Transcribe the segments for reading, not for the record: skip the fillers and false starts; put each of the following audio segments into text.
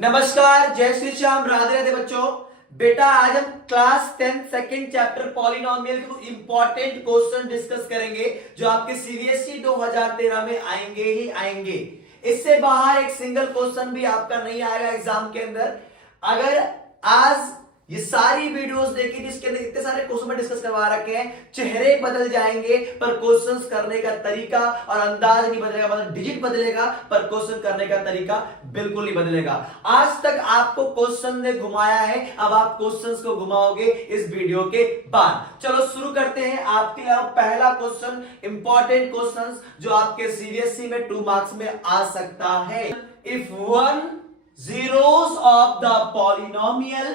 नमस्कार, जय श्री श्याम, राधे राधे बच्चों। बेटा आज हम क्लास 10 सेकंड चैप्टर पॉलिनोमियल के इंपॉर्टेंट क्वेश्चन डिस्कस करेंगे जो आपके सीबीएसई 2013 में आएंगे ही आएंगे। इससे बाहर एक सिंगल क्वेश्चन भी आपका नहीं आएगा एग्जाम के अंदर। अगर आज ये सारी वीडियोस देखी जिसके अंदर इतने सारे क्वेश्चन में डिस्कस करवा रखे हैं, चेहरे बदल जाएंगे पर क्वेश्चंस करने का तरीका और अंदाज नहीं बदलेगा। मतलब डिजिट बदलेगा पर क्वेश्चन करने का तरीका बिल्कुल नहीं बदलेगा। आज तक आपको क्वेश्चन ने घुमाया है, अब आप क्वेश्चंस को घुमाओगे इस वीडियो के बाद। चलो शुरू करते हैं। आपके लिए पहला क्वेश्चन, इंपॉर्टेंट क्वेश्चन जो आपके सीबीएसई में 2 मार्क्स में आ सकता है। If one zeros of the polynomial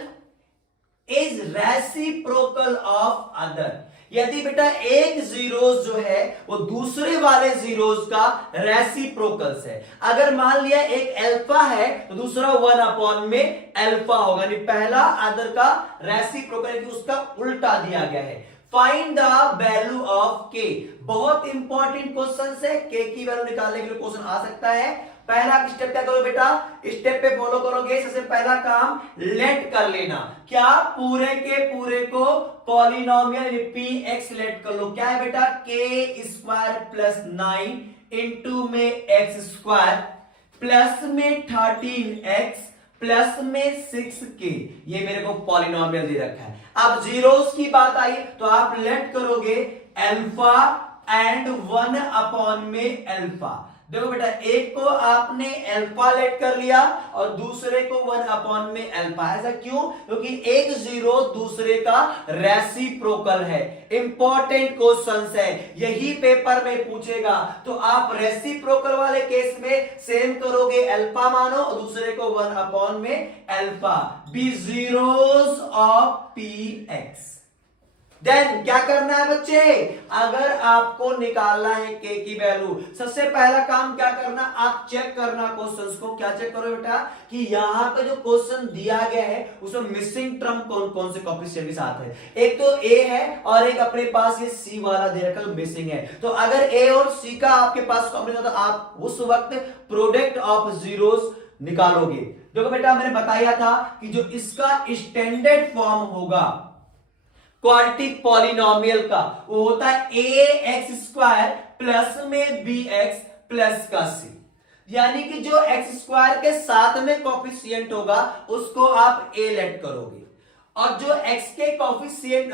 is reciprocal of other, यदि बेटा एक जीरोस जो है वो दूसरे वाले जीरोस का रेसिप्रोकल्स है। अगर मान लिया एक अल्फा है तो दूसरा 1 अपॉन में अल्फा होगा, यानी पहला अदर का रेसिप्रोकल कि उसका उल्टा दिया गया है। फाइंड द वैल्यू ऑफ के। बहुत इंपॉर्टेंट क्वेश्चन है, के की वैल्यू निकालने के लिए क्वेश्चन आ सकता है। पहला स्टेप क्या करो बेटा, स्टेप पे फॉलो करोगे। सबसे पहला काम लेट कर लेना। क्या पूरे के पूरे को पॉलिनोमियल px लेट कर लो। क्या है बेटा, k स्क्वायर प्लस 9 इंटू में x स्क्वायर प्लस में 13x प्लस में 6k, ये मेरे को पॉलिनोमियल दे रखा है। अब जीरोस की बात आई तो आप लेट करोगे अल्फा एंड 1 अपॉन में अल्फा। देखो बेटा, एक को आपने अल्फा लेट कर लिया और दूसरे को 1 अपॉन में अल्फा। ऐसा क्यों? क्योंकि एक जीरो दूसरे का रेसिप्रोकल है। इंपॉर्टेंट क्वेश्चन है, यही पेपर में पूछेगा। तो आप रेसिप्रोकल वाले केस में सेम करोगे, अल्फा मानो और दूसरे को 1 अपॉन में alpha. Be zeros of P X. Then क्या करना है बच्चे, अगर आपको निकालना है के की वैल्यू, सबसे पहला काम क्या करना, आप चेक करना क्वेश्चंस को। क्या चेक करो बेटा कि यहां पे जो क्वेश्चन दिया गया है उसमें मिसिंग टर्म कौन कौन से कोएफिशिएंट के साथ है। एक तो ए है और एक अपने पास ये सी वाला दे रखा है मिसिंग है। तो अगर ए और सी का आपके पास कॉम्बिनेशन तो आप उस वक्त प्रोडक्ट ऑफ जीरोस निकालोगे। देखो बेटा, मैंने बताया था कि जो इसका स्टैंडर्ड फॉर्म होगा क्वाड्रेटिक पॉलिनोमियल का, वो होता है ए एक्स स्क्वायर प्लस में बी एक्स प्लस का सी। यानी कि जो एक्स स्क्वायर के साथ में कोफिशिएंट होगा उसको आप ए लेट करोगे, और जो x के कोफिशिएंट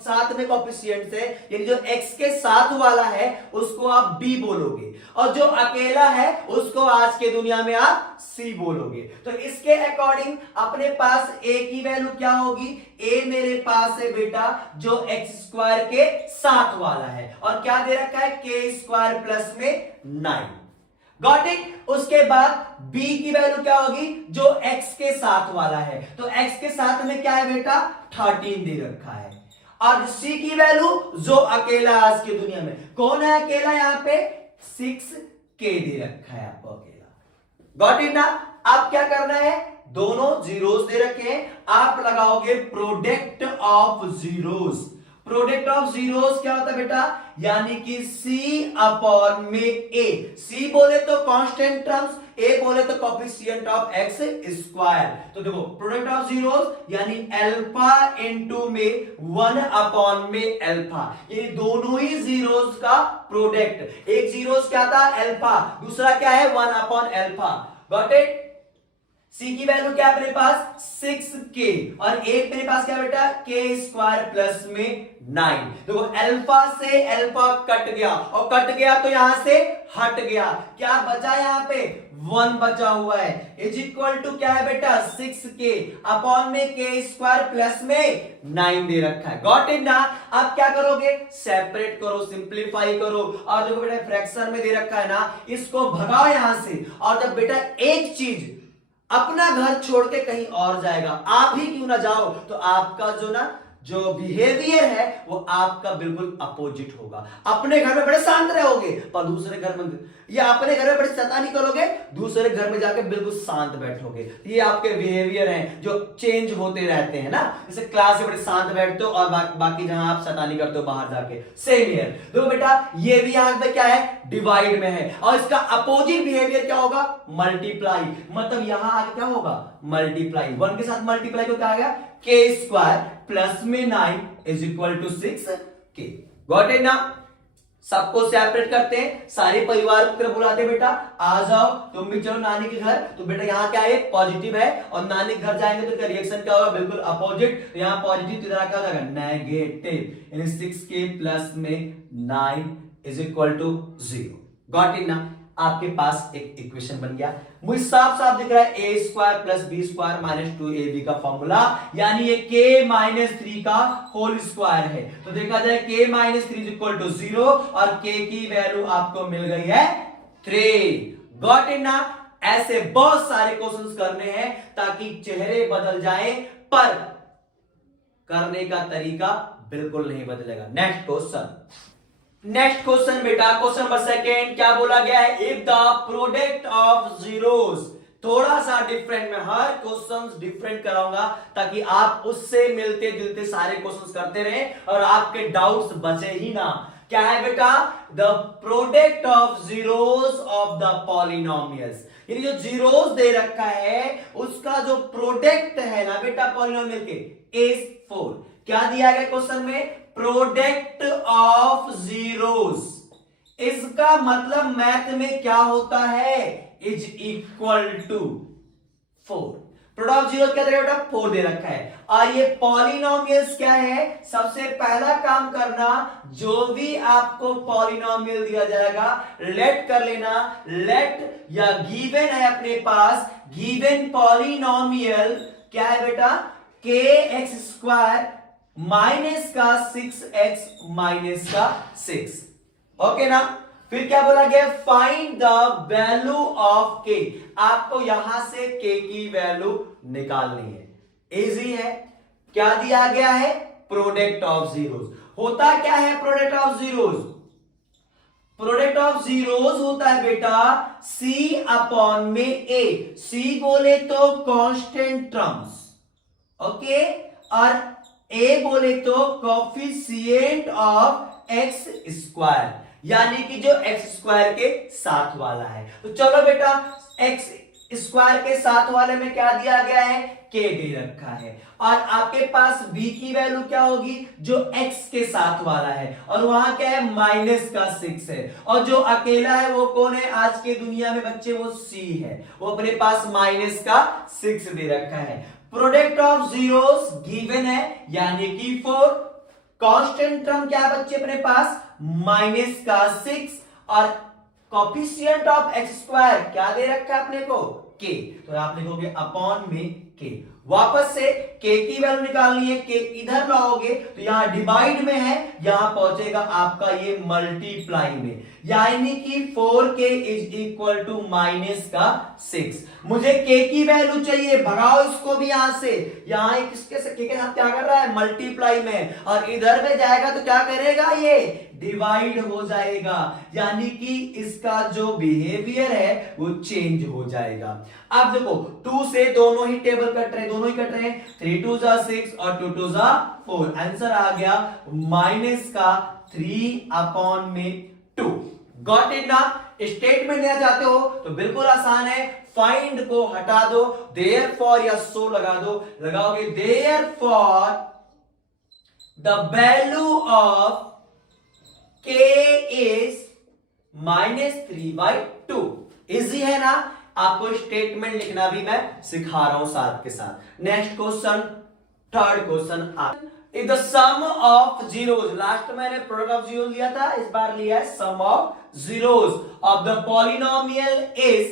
साथ में कोफिशिएंट है, यानी जो x के साथ वाला है उसको आप b बोलोगे, और जो अकेला है उसको आज के दुनिया में आप c बोलोगे। तो इसके अकॉर्डिंग अपने पास a की वैल्यू क्या होगी, a मेरे पास है बेटा जो x स्क्वायर के साथ वाला है, और क्या दे रखा है k स्क्वायर प्लस में 9। Got it. उसके बाद b की वैल्यू क्या होगी, जो x के साथ वाला है। तो x के साथ में क्या है बेटा, 13 दे रखा है। और c की वैल्यू जो अकेला आज की दुनिया में, कौन है अकेला यहां पे, 6k दे रखा है आपको अकेला। गॉट इट ना। अब क्या करना है, दोनों जीरोस दे रखे हैं, आप लगाओगे product of zeros. Product of zeros क्या होता है बेटा, यानी कि c अपॉन में a। c बोले तो कांस्टेंट टर्म्स, a बोले तो कोफिशिएंट ऑफ x स्क्वायर। तो देखो प्रोडक्ट ऑफ जीरोस यानी अल्फा इंटू में 1 अपॉन में अल्फा, ये दोनों ही जीरोस का प्रोडक्ट। एक जीरोस क्या था अल्फा, दूसरा क्या है 1 upon alpha. Got it. c की वैल्यू क्या है अपने पास 6k, और एक मेरे पास क्या बेटा k स्क्वायर प्लस में 9। देखो अल्फा से अल्फा कट गया, और कट गया तो यहां से हट गया, क्या बचा यहां पे 1 बचा हुआ है, इज इक्वल टू क्या है बेटा 6k अपॉन में k स्क्वायर प्लस में 9 दे रखा है। गॉट इट ना। अब क्या करोगे, सेपरेट करो, सिंप्लीफाई करो, और जो बेटा फ्रैक्शन में दे रखा है ना इसको भगाओ यहां से। और जब बेटा एक चीज अपना घर छोड़ के कहीं और जाएगा, आप ही क्यों ना जाओ, तो आपका जो ना जो बिहेवियर है वो आपका बिल्कुल अपोजिट होगा। अपने घर में बड़े शांत रहोगे पर दूसरे घर में, या अपने घर में बड़ी शैतानी करोगे, दूसरे घर में जाके बिल्कुल शांत बैठोगे। ये आपके बिहेवियर हैं जो चेंज होते रहते हैं ना। जैसे क्लास में बड़े शांत बैठते हो और बाकी जहां आप शैतानी करते हो बाहर जाके, सेम हियर। देखो बेटा ये भी यहां पे क्या है, डिवाइड में है, और इसका अपोजिट बिहेवियर क्या होगा, मल्टीप्लाई। मतलब यहां आगे क्या होगा, मल्टीप्लाई। 1 के साथ मल्टीप्लाई को क्या आ गया, के स्क्वायर प्लस में 9 is equal to 6k। Got it ना। सबको सेपरेट करते हैं, सारे परिवार की तरफ बुलाते हैं, बेटा आ जाओ तुम भी चलो नानी के घर। तो बेटा यहाँ क्या है, पॉजिटिव है, और नानी के घर जाएंगे तो रिएक्शन क्या होगा, बिल्कुल अपोजिट। तो यहाँ पॉजिटिव, तो इधर क्या हो जाएगा, नेगेटिव। यानी 6k प्लस में 9 is equal to 0। Got it ना। आपके पास एक इक्वेशन बन गया। मुझे साफ साफ दिख रहा है a square plus b square minus 2ab का फॉर्मूला, यानी ये k माइनस 3 का होल स्क्वायर है। तो देखा जाए k माइनस 3 इक्वल टू 0, और k की वैल्यू आपको मिल गई है 3। गॉट इट ना। ऐसे बहुत सारे क्वेश्चंस करने हैं ताकि चेहरे बदल जाए, पर करने का तरीका बिल्कुल नहीं बदलेगा। नेक्स्ट क्वेश्चन, नेक्स्ट क्वेश्चन बेटा, क्वेश्चन नंबर सेकेंड क्या बोला गया है, if the product of zeros. थोड़ा सा डिफरेंट, मैं हर क्वेश्चन डिफरेंट कराऊंगा ताकि आप उससे मिलते जुलते सारे क्वेश्चंस करते रहें और आपके डाउट्स बचे ही ना। क्या है बेटा, the product of zeros of the polynomials. यानी जो जीरोस दे रखा है उसका जो प्रोडक्ट है ना बेटा पॉलिनोमियल के, इज 4। क्या दिया गया क्वेश्चन में, प्रोडक्ट ऑफ जीरोस। इसका मतलब मैथ में क्या होता है, is equal to 4। Product of zero क्या दे रखा है, 4 दे रखा है। और ये पॉलिनोमियल्स क्या है, सबसे पहला काम करना, जो भी आपको पॉलिनोमियल दिया जाएगा लेट कर लेना। लेट या गिवन है अपने पास, गिवन पॉलिनोमियल क्या है बेटा, के एक्स स्क्वायर माइनस का 6x माइनस का 6। ओके ना। फिर क्या बोला गया, find the value of k। आपको यहां से k की वैल्यू निकालनी है। इजी है। क्या दिया गया है, प्रोडक्ट ऑफ जीरोस। होता क्या है product of zeros, product of zeros होता है बेटा c अपॉन में a। c बोले तो कांस्टेंट टर्म्स, ओके, और a बोले तो कोफिशिएंट ऑफ एक्स स्क्वायर, यानी कि जो एक्स स्क्वायर के साथ वाला है। तो चलो बेटा एक्स स्क्वायर के साथ वाले में क्या दिया गया है, के दे रखा है, और आपके पास b की वैल्यू क्या होगी, जो x के साथ वाला है, और वहां क्या है, माइनस का 6 है, और जो अकेला है वो कौन है आज के दुनिया में बच्चे, वो c है, वो अपने पास माइनस का 6 दे रखा है। प्रोडक्ट ऑफ जीरोस गिवन है यानी कि 4। कांस्टेंट टर्म क्या है बच्चे अपने पास, माइनस का 6, और कोफिशिएंट ऑफ एक्स स्क्वायर क्या दे रखा है अपने को, के। तो आप लिखोगे अपॉन में के। वापस से k की वैल्यू निकालनी है, k इधर लाओगे तो यहां डिवाइड में है, यहां पहुंचेगा आपका ये मल्टीप्लाई में, यानी कि 4k is equal to minus का 6। मुझे k की वैल्यू चाहिए, भगाओ इसको भी यहां से। यहां किसके से k के साथ क्या कर रहा है, मल्टीप्लाई में, और इधर में जाएगा तो क्या करेगा, ये डिवाइड हो जाएगा, यानी कि इसका जो बिहेवियर है वो चेंज हो जाएगा। अब देखो 2 से दोनों ही टेबल कट रहे, दोनों ही कट रहे हैं, 3 2 जा 6 और 2 2 जा 4। आंसर आ गया माइनस का 3 अपॉन में 2। गॉट इट ना। स्टेटमेंट देना चाहते हो तो बिल्कुल आसान है, फाइंड को हटा दो, देयरफॉर या सो लगा दो, लगाओगे therefore the value of k is -3/2। Easy है ना। आपको स्टेटमेंट लिखना भी मैं सिखा रहा हूं साथ के साथ। Next question, third question, if the sum of zeros, last मैंने प्रोडक्ट ऑफ जीरोस लिया था, इस बार लिया है sum of zeros of the polynomial is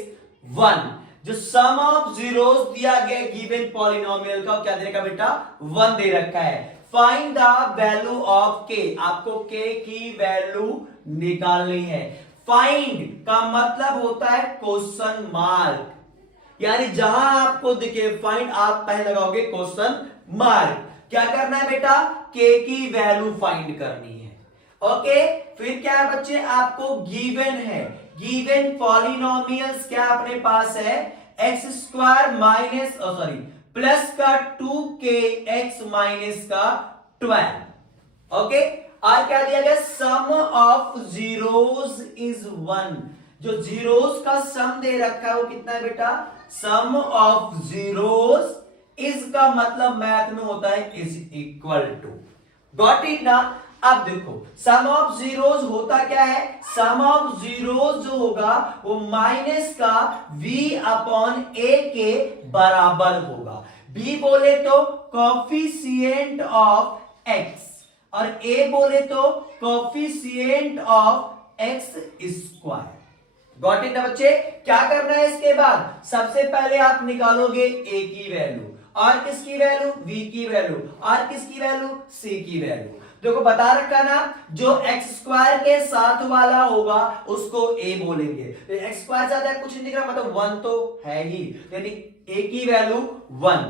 1। जो सम ऑफ जीरोस दिया गया गिवन पॉलिनोमियल का क्या दे रखा बेटा, 1 दे रखा है। Find the value of k, आपको k की वैल्यू निकालनी है। फाइंड का मतलब होता है क्वेश्चन मार्क, यानी जहां आपको दिखे फाइंड, आप पहले लगाओगे क्वेश्चन मार्क। क्या करना है बेटा, k की वैल्यू फाइंड करनी है। ओके, फिर क्या है बच्चे, आपको गिवन है, गिवन पॉलिनोमियल्स क्या अपने पास है, एक्स स्क्वायर माइनस प्लस का 2k x माइनस का 12। ओके, और क्या दिया गया, सम ऑफ जीरोस इज 1। जो जीरोस का सम दे रखा है वो कितना है बेटा, सम ऑफ जीरोस इज का मतलब मैथ में होता है is equal to. Got it ना। अब देखो सम ऑफ जीरोस होता क्या है, सम ऑफ जीरोस जो होगा वो माइनस का v अपॉन a के बराबर होगा। b बोले तो कोफिशिएंट ऑफ x और a बोले तो coefficient of x square. Got it ना बच्चे। क्या करना है इसके बाद, सबसे पहले आप निकालोगे a की वैल्यू, और किसकी वैल्यू, v की वैल्यू, और किसकी वैल्यू, c की वैल्यू। देखो बता रखा ना, जो एक्स स्क्वायर के साथ वाला होगा उसको a बोलेंगे। तो एक्स स्क्वायर ज्यादा कुछ नहीं दिख रहा, मतलब 1 तो है ही, यानी a की वैल्यू 1।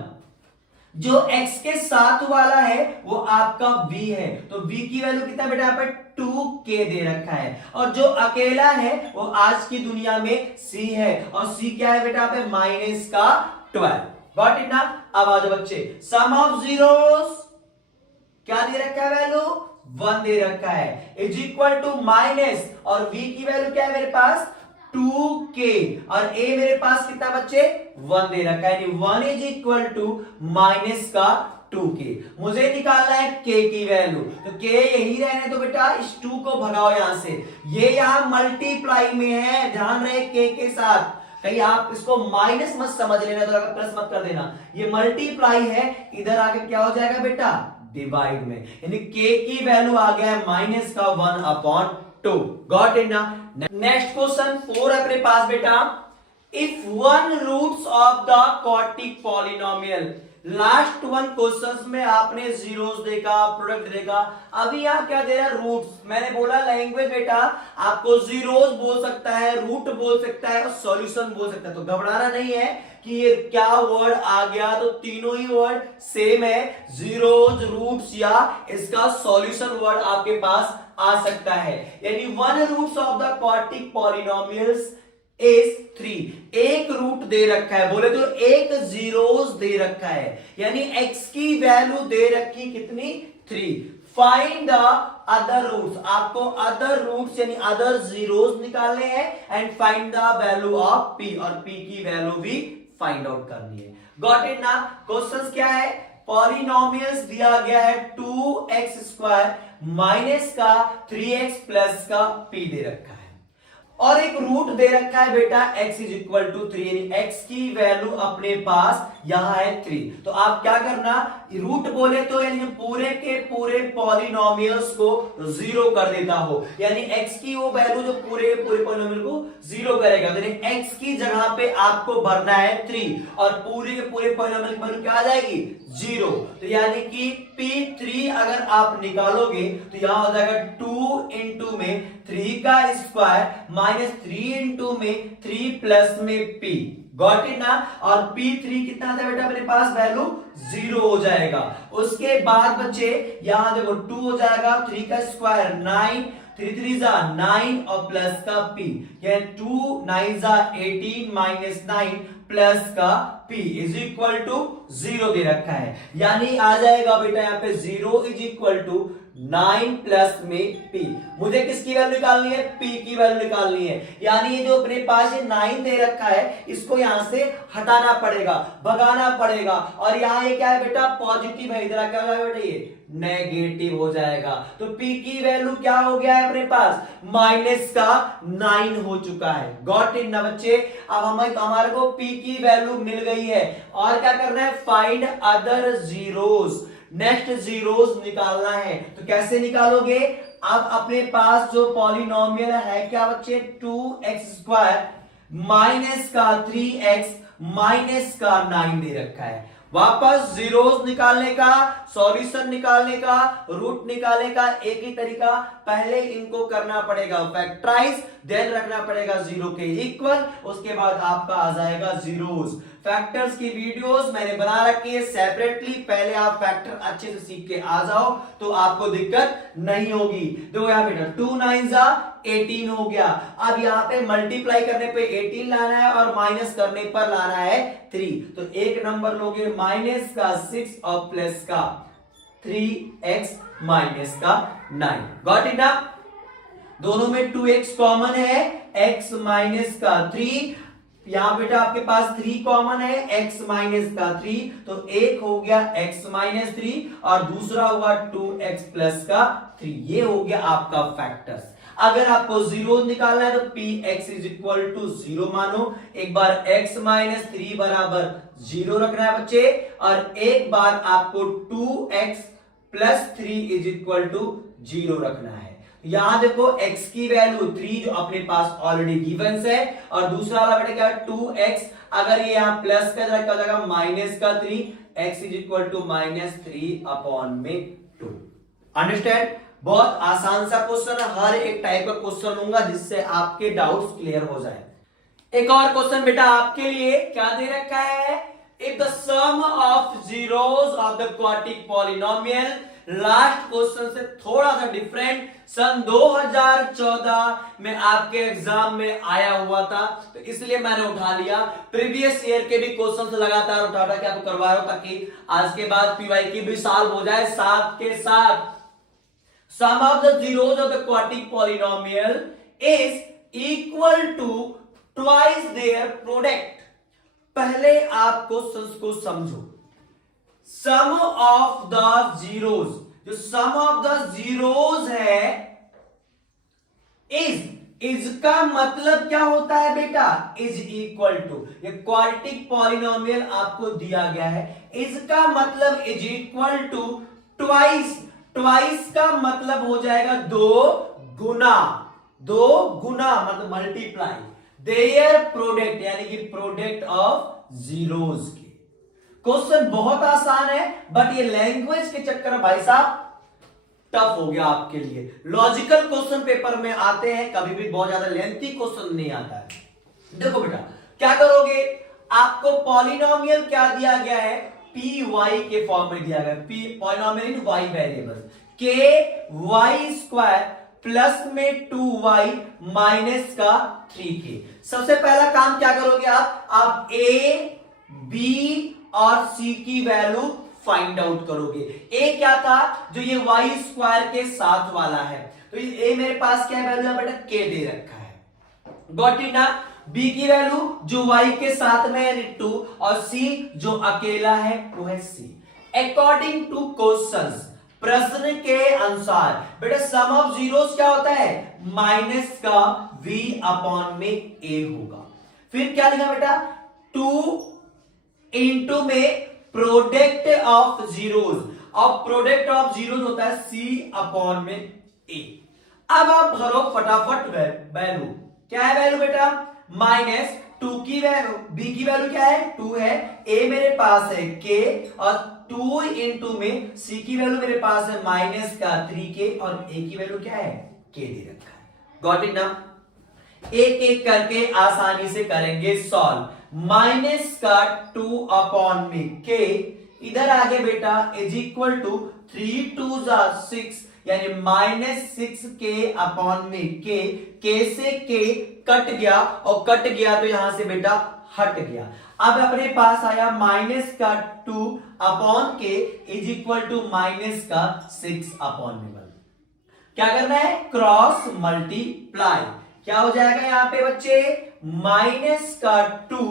जो x के साथ वाला है वो आपका v है, तो v की वैल्यू कितना बेटा यहाँ पर 2k दे रखा है, और जो अकेला है वो आज की दुनिया में c है, और c क्या है बेटा यहाँ पे माइनस का 12। गॉट इट ना। अब आ जाओ बच्चे, सम ऑफ जीरोस क्या दे रखा है, वैल्यू 1 दे रखा है, इज इक्वल टू माइनस, और v की वैल्यू क्या है मेरे पास 2k, और a मेरे पास कितना बच्चे 1 दे रखा है, यानी 1 इज इक्वल टू माइनस का 2k। मुझे निकालना है k की वैल्यू, तो k यही रहने तो बेटा, इस 2 को भगाओ यहां से, ये यहां मल्टीप्लाई में है, ध्यान रहे k के साथ, कहीं आप इसको माइनस मत समझ लेना, तो प्लस मत कर देना, ये मल्टीप्लाई है, इधर आके क्या हो जाएगा बेटा डिवाइड में, यानी k की वैल्यू आ गया है माइनस का 1/2। गॉट इट ना। नेक्स्ट क्वेश्चन 4 अपने पास बेटा, if one roots of the quadratic polynomial. Last 1 questions में आपने जीरोस देखा, प्रोडक्ट देखा, अभी यहां क्या दे रहा है, रूट्स। मैंने बोला लैंग्वेज बेटा आपको जीरोस बोल सकता है, रूट बोल सकता है और सॉल्यूशन बोल सकता है, तो घबराना नहीं है कि ये क्या वर्ड आ गया, तो तीनों ही वर्ड सेम है, जीरोस, रूट्स या इसका सॉल्यूशन वर्ड आपके पास आ सकता है। यानी one roots of the quadratic polynomials is 3। एक रूट दे रखा है, बोले तो एक जीरोस दे रखा है, यानी x की वैल्यू दे रखी कितनी 3। फाइंड द अदर रूट्स, आपको अदर रूट्स यानी अदर जीरोस निकालने हैं, and find the value of p, और p की वैल्यू भी फाइंड आउट करनी है। गॉट इट ना। क्वेश्चन क्या है, पॉलिनोमियल्स दिया गया है 2x स्क्वायर माइनस का 3x प्लस का p दे रखा है, और एक रूट दे रखा है बेटा x इज इक्वल टू 3, यानी x की वैल्यू अपने पास यहां है 3। तो आप क्या करना, रूट बोले तो यानी पूरे के पूरे पॉलिनोमियल्स को जीरो कर देता हो, यानी x की वो वैल्यू जो पूरे के पूरे पॉलिनोमियल को जीरो करेगा, तो x की जगह पे आपको भरना है 3, और पूरे के पूरे पॉलिनोमियल की वैल्यू क्या आ जाएगी 0। तो यानी कि p3 अगर आप निकालोगे तो यहां हो जाएगा 2 इंटू में 3 का स्क्वायर माइनस 3 इंटू में 3 प्लस में p। गॉट इट ना। और p3 कितना था बेटा अपने पास, वैल्यू 0 हो जाएगा। उसके बाद बच्चे यहां देखो 2 हो जाएगा, 3 का स्क्वायर 9, 3 3 जा 9 और प्लस का p, यानी 2 9 जा 18 माइनस 9 प्लस का p इज इक्वल टू 0 दे रखा है, यानी आ जाएगा बेटा यहाँ पे 0 इज इक्वल टू 9 प्लस में p। मुझे किसकी वैल्यू निकालनी है, p की वैल्यू निकालनी है, यानी ये जो अपने पास ये 9 दे रखा है इसको यहां से हटाना पड़ेगा, भगाना पड़ेगा, और यहां ये क्या है बेटा पॉजिटिव है, इधर क्या होगा बेटा ये नेगेटिव हो जाएगा, तो p की वैल्यू क्या हो गया है अपने पास माइनस का 9 हो चुका है। गॉट इट ना बच्चे। अब हमारे को p की वैल्यू मिल गई है, और क्या करना है, find other zeros, next zeros निकालना है। तो कैसे निकालोगे, अब अपने पास जो पॉलिनोमियल है क्या बच्चे 2x स्क्वायर माइनस का 3x माइनस का 9 दे रखा है, वापस जीरोस निकालने का, सॉल्यूशन निकालने का, रूट निकालने का एक ही तरीका, पहले इनको करना पड़ेगा फैक्टराइज, देन रखना पड़ेगा 0 के इक्वल, उसके बाद आपका आ जाएगा जीरोस। फैक्टर्स की वीडियोस मैंने बना रखी है सेपरेटली, पहले आप फैक्टर अच्छे से सीख के आ जाओ तो आपको दिक्कत नहीं होगी। देखो यहाँ बेटा 2 9 18 हो गया। अब यहाँ पे मल्टीप्लाई करने पे 18 लाना है और माइनस करने पर लाना है 3, तो एक नंबर लोगे माइनस का 6 और प्लस का 3x माइनस का 9। गॉट इट ना? दोनों में 2x कॉमन है, x माइनस का 3, यहां बेटा आपके पास 3 कॉमन है, x माइनस का 3, तो एक हो गया x माइनस 3 और दूसरा हुआ 2x प्लस का 3। ये हो गया आपका फैक्टर्स। अगर आपको जीरो निकालना है तो px इज इक्वल टू 0 मानो, एक बार x माइनस 3 बराबर 0 रखना है बच्चे, और एक बार आपको 2x plus 3 is equal to 0 रखना है। यहां देखो x की वैल्यू 3 जो अपने पास ऑलरेडी गिवन है, और दूसरा वाला बेटा क्या 2x, अगर ये यहां प्लस का जाएगा माइनस का 3, x is equal to minus 3 upon में 2। अंडरस्टैंड? बहुत आसान सा क्वेश्चन है, हर एक टाइप का क्वेश्चन लूंगा जिससे आपके डाउट्स क्लियर हो जाए। एक और क्वेश्चन बेटा आपके लिए क्या दे रखा है, if the sum of zeros of the quadratic polynomial, last question से थोड़ा सा डिफरेंट, सन 2014 में आपके एग्जाम में आया हुआ था, तो इसलिए मैंने उठा लिया। प्रीवियस ईयर के भी क्वेश्चन लगातार उठा के आपको करवा रहा हूं ताकि आज के बाद पीवाई की भी सॉल्व हो जाए साथ के साथ। Sum of the zeros of the quadratic polynomial is equal to twice their product। पहले आप क्वेश्चंस को समझो। Sum of the zeros, जो sum of the zeros है is का मतलब क्या होता है बेटा, is equal to, ये क्वाड्रेटिक पॉलिनोमियल आपको दिया गया है, is का मतलब is equal to twice, twice का मतलब हो जाएगा दो गुना मतलब मल्टीप्लाई, देयर प्रोडक्ट यानी कि प्रोडक्ट ऑफ जीरोस के। क्वेश्चन बहुत आसान है, बट ये लैंग्वेज के चक्कर में भाई साहब टफ हो गया आपके लिए। लॉजिकल क्वेश्चन पेपर में आते हैं, कभी भी बहुत ज्यादा लेंथी क्वेश्चन नहीं आता है। देखो बेटा क्या करोगे, आपको पॉलिनोमियल क्या दिया गया है, पी वाई के फॉर्म में दिया गया, P polynomial in Y variable, K Y square plus में 2y माइनस का 3k। सबसे पहला काम क्या करोगे आप ए बी और सी की वैल्यू फाइंड आउट करोगे। ए क्या था, जो ये वाई स्क्वायर के साथ वाला है, तो ये ए मेरे पास क्या वैल्यू है बेटा, के दे रखा है। गॉट इट ना? बी की वैल्यू जो y के साथ में है 2, और c जो अकेला है वो है c। अकॉर्डिंग टू क्वेश्चंस, प्रश्न के अनुसार बेटा सम ऑफ जीरोस क्या होता है, माइनस का v अपॉन में a होगा। फिर क्या लिखा बेटा, 2 इंटू में प्रोडक्ट ऑफ जीरोस, और प्रोडक्ट ऑफ जीरोस होता है c अपॉन में a। अब आप भरो फटाफट वैल्यू, क्या है वैल्यू बेटा, माइनस 2 की वैल्यू, बी की वैल्यू क्या है 2 है, ए मेरे पास है के, और 2 इंटू में सी की वैल्यू मेरे पास है माइनस का 3k, और ए की वैल्यू क्या है के दे रखा है। गॉट इट ना? एक एक करके आसानी से करेंगे सॉल्व। माइनस का 2 अपॉन में के, इधर आगे बेटा इज इक्वल टू 3 2 6, यानी माइनस 6k अपॉन में के से के कट गया, और कट गया तो यहां से बेटा हट गया। अब अपने पास आया माइनस का 2 अपॉन के इज इक्वल टू माइनस का 6 अपॉन में 1। क्या करना है, क्रॉस मल्टीप्लाई। क्या हो जाएगा यहां पे बच्चे, माइनस का 2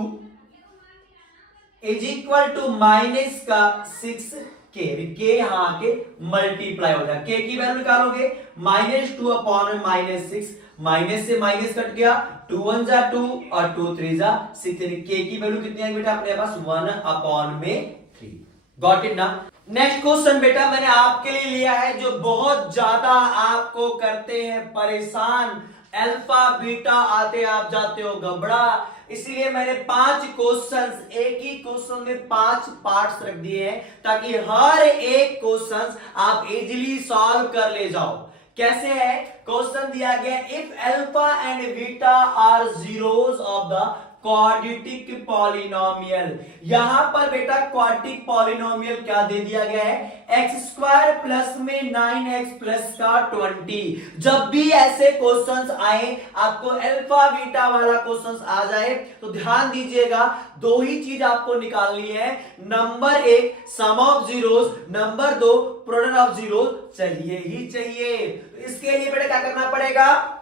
इज इक्वल टू माइनस का 6k, के यहां के मल्टीप्लाई हो जाएगा। के की वैल्यू निकालोगे, माइनस 2 अपॉन माइनस 6, माइनस से माइनस कट गया, 2 1 जा 2 और 2 3 जा 6, यानी के की वैल्यू कितनी आएगी बेटा अपने पास 1 अपॉन में 3। गॉट इट ना? नेक्स्ट क्वेश्चन बेटा मैंने आपके लिए लिया है जो बहुत ज्यादा आपको करते हैं परेशान, अल्फा बीटा आते आप जाते हो घबरा, इसलिए मैंने 5 क्वेश्चंस, एक ही क्वेश्चन में 5 पार्ट्स रख दिए हैं ताकि हर एक क्वेश्चंस आप इजीली सॉल्व कर ले जाओ। कैसे है? क्वेश्चन दिया गया if alpha and beta are zeros of the quadratic polynomial. यहां पर बेटा क्वाड्रेटिक पॉलिनोमियल क्या दे दिया गया है? एक्स स्क्वायर प्लस में 9x प्लस का 20। जब भी ऐसे क्वेश्चंस आए, आपको अल्फा बीटा वाला क्वेश्चंस आ जाए तो ध्यान दीजिएगा, दो ही चीज आपको निकालनी है। नंबर एक सम ऑफ जीरोस, नंबर दो प्रोडक्ट ऑफ जीरोस चाहिए ही चाहिए। तो इसके लिए बेटा क्या करना पड़ेगा?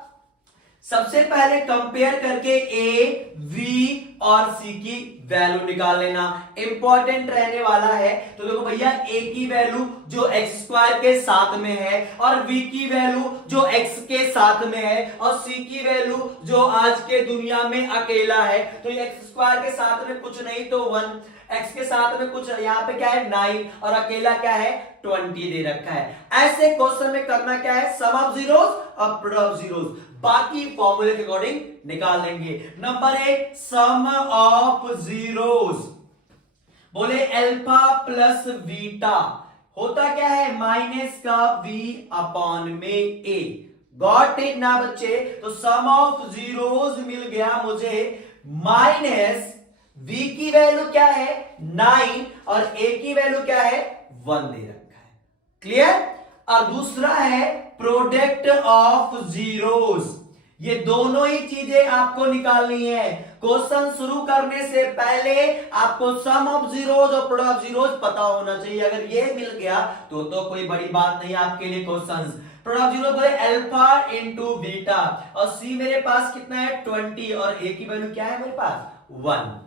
सबसे पहले कंपेयर करके ए, वी और सी की वैल्यू निकाल लेना, इंपॉर्टेंट रहने वाला है। तो देखो भैया, ए की वैल्यू जो एक्स स्क्वायर के साथ में है, और वी की वैल्यू जो एक्स के साथ में है, और सी की वैल्यू जो आज के दुनिया में अकेला है। तो एक्स स्क्वायर के साथ में कुछ नहीं तो 1, एक्स के साथ में कुछ, यहां पे क्या है 9, और अकेला क्या है 20 दे रखा है। ऐसे क्वेश्चन में करना क्या है? सम ऑफ जीरोस और प्रोडक्ट ऑफ जीरोस, बाकी फॉर्मूले के अकॉर्डिंग निकाल लेंगे। नंबर एक सम ऑफ जीरोस, बोले अल्फा प्लस बीटा होता क्या है? माइनस का v अपॉन में a। गॉट इट ना बच्चे? तो सम ऑफ जीरोस मिल गया मुझे माइनस v की वैल्यू क्या है 9 और a की वैल्यू क्या है 1 दे रखा है। क्लियर? और दूसरा है प्रोडक्ट ऑफ जीरोस। ये दोनों ही चीजें आपको निकालनी है। क्वेश्चन शुरू करने से पहले आपको सम ऑफ जीरोस और प्रोडक्ट ऑफ जीरोस पता होना चाहिए। अगर ये मिल गया तो कोई बड़ी बात नहीं आपके लिए। क्वेश्चन प्रोडक्ट ऑफ जीरोस बोले अल्फा इंटू बीटा, और सी मेरे पास कितना है 20, और ए की वैल्यू क्या है मेरे पास 1।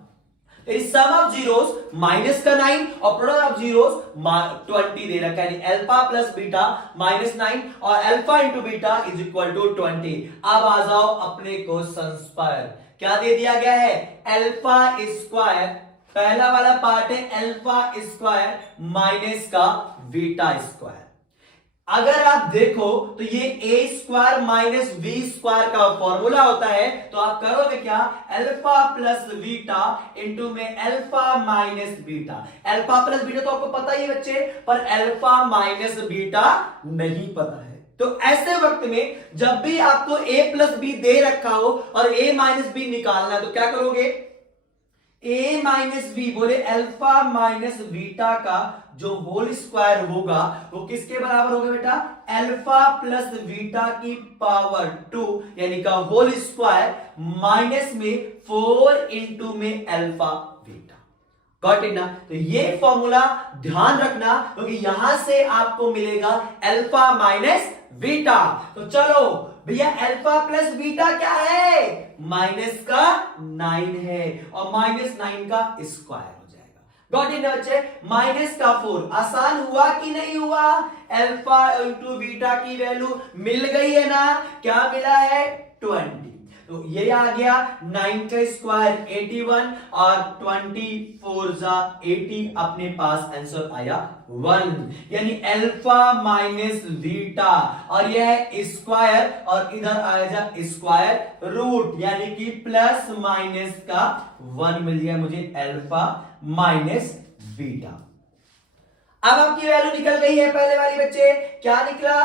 सम ऑफ जीरोस माइनस का 9 और प्रोडक्ट ऑफ जीरोस 20 दे रखा है, अल्फा प्लस बीटा माइनस 9 और alpha into beta is equal to 20। अब आ जाओ अपने क्वेश्चंस पर। क्या दे दिया गया है? अल्फा स्क्वायर, पहला वाला पार्ट है अल्फा स्क्वायर माइनस का बीटा स्क्वायर। अगर आप देखो तो ये ए स्क्वायर माइनस बी स्क्वायर का फॉर्मूला होता है, तो आप करोगे क्या? अल्फा प्लस बीटा इंटू में alpha minus beta. Alpha plus beta तो आपको पता ही है बच्चे, पर अल्फा माइनस बीटा नहीं पता है। तो ऐसे वक्त में जब भी आपको ए प्लस बी दे रखा हो और ए माइनस बी निकालना है, तो क्या करोगे? ए माइनस बी बोले अल्फा माइनस बीटा का जो होल स्क्वायर होगा वो किसके बराबर होगा बेटा? अल्फा प्लस बीटा की पावर 2 यानी का होल स्क्वायर माइनस में 4 इंटू में अल्फा बीटा। गॉट इट ना? तो ये फॉर्मूला ध्यान रखना, क्योंकि यहां से आपको मिलेगा अल्फा माइनस बीटा। तो चलो भैया, अल्फा प्लस बीटा क्या है? माइनस का 9 है, और माइनस 9 का स्क्वायर हो जाएगा। गॉट इट बच्चे? माइनस का 4 आसान हुआ कि नहीं हुआ? अल्फा इंटू बीटा की वैल्यू मिल गई है ना? क्या मिला है 20। तो ये आ गया 9 का स्क्वायर 81 और 24 जा 80, अपने पास आंसर आया 1, यानी अल्फा माइनस बीटा, और यह है स्क्वायर और इधर आएगा स्क्वायर रूट, यानी कि प्लस माइनस का 1 मिल गया मुझे अल्फा माइनस बीटा। अब आपकी वैल्यू निकल गई है पहले वाली बच्चे। क्या निकला?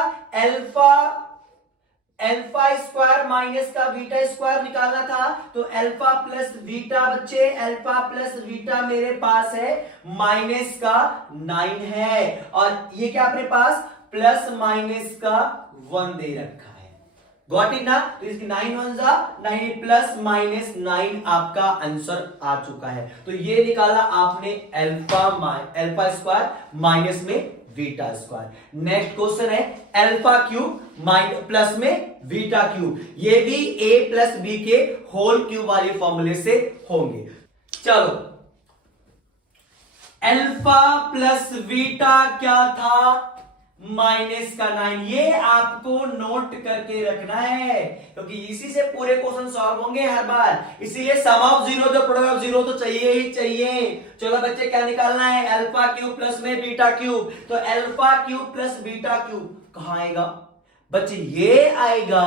अल्फा स्क्वायर माइनस का बीटा स्क्वायर निकालना था, तो अल्फा प्लस बीटा बच्चे, अल्फा प्लस बीटा मेरे पास है माइनस का 9 है, और ये क्या अपने पास प्लस माइनस का 1 दे रखा है। गॉट इट ना? तो इसकी 9 1 जा 9 प्लस माइनस 9 आपका आंसर आ चुका है। तो ये निकाला आपने अल्फा स्क्वायर माइनस में बीटा स्क्वायर। नेक्स्ट क्वेश्चन है अल्फा क्यूब प्लस में बीटा क्यूब, ये भी ए प्लस बी के होल क्यूब वाले फॉर्मूले से होंगे। चलो, अल्फा प्लस बीटा क्या था? माइनस का 9। ये आपको नोट करके रखना है, क्योंकि इसी से पूरे क्वेश्चन सॉल्व होंगे हर बार। इसीलिए सम ऑफ जीरो जो प्रोडक्ट ऑफ जीरो तो चाहिए ही चाहिए। चलो बच्चे, क्या निकालना है? अल्फा क्यूब प्लस में बीटा क्यूब। तो alpha cube plus beta cube कहां आएगा बच्चे? ये आएगा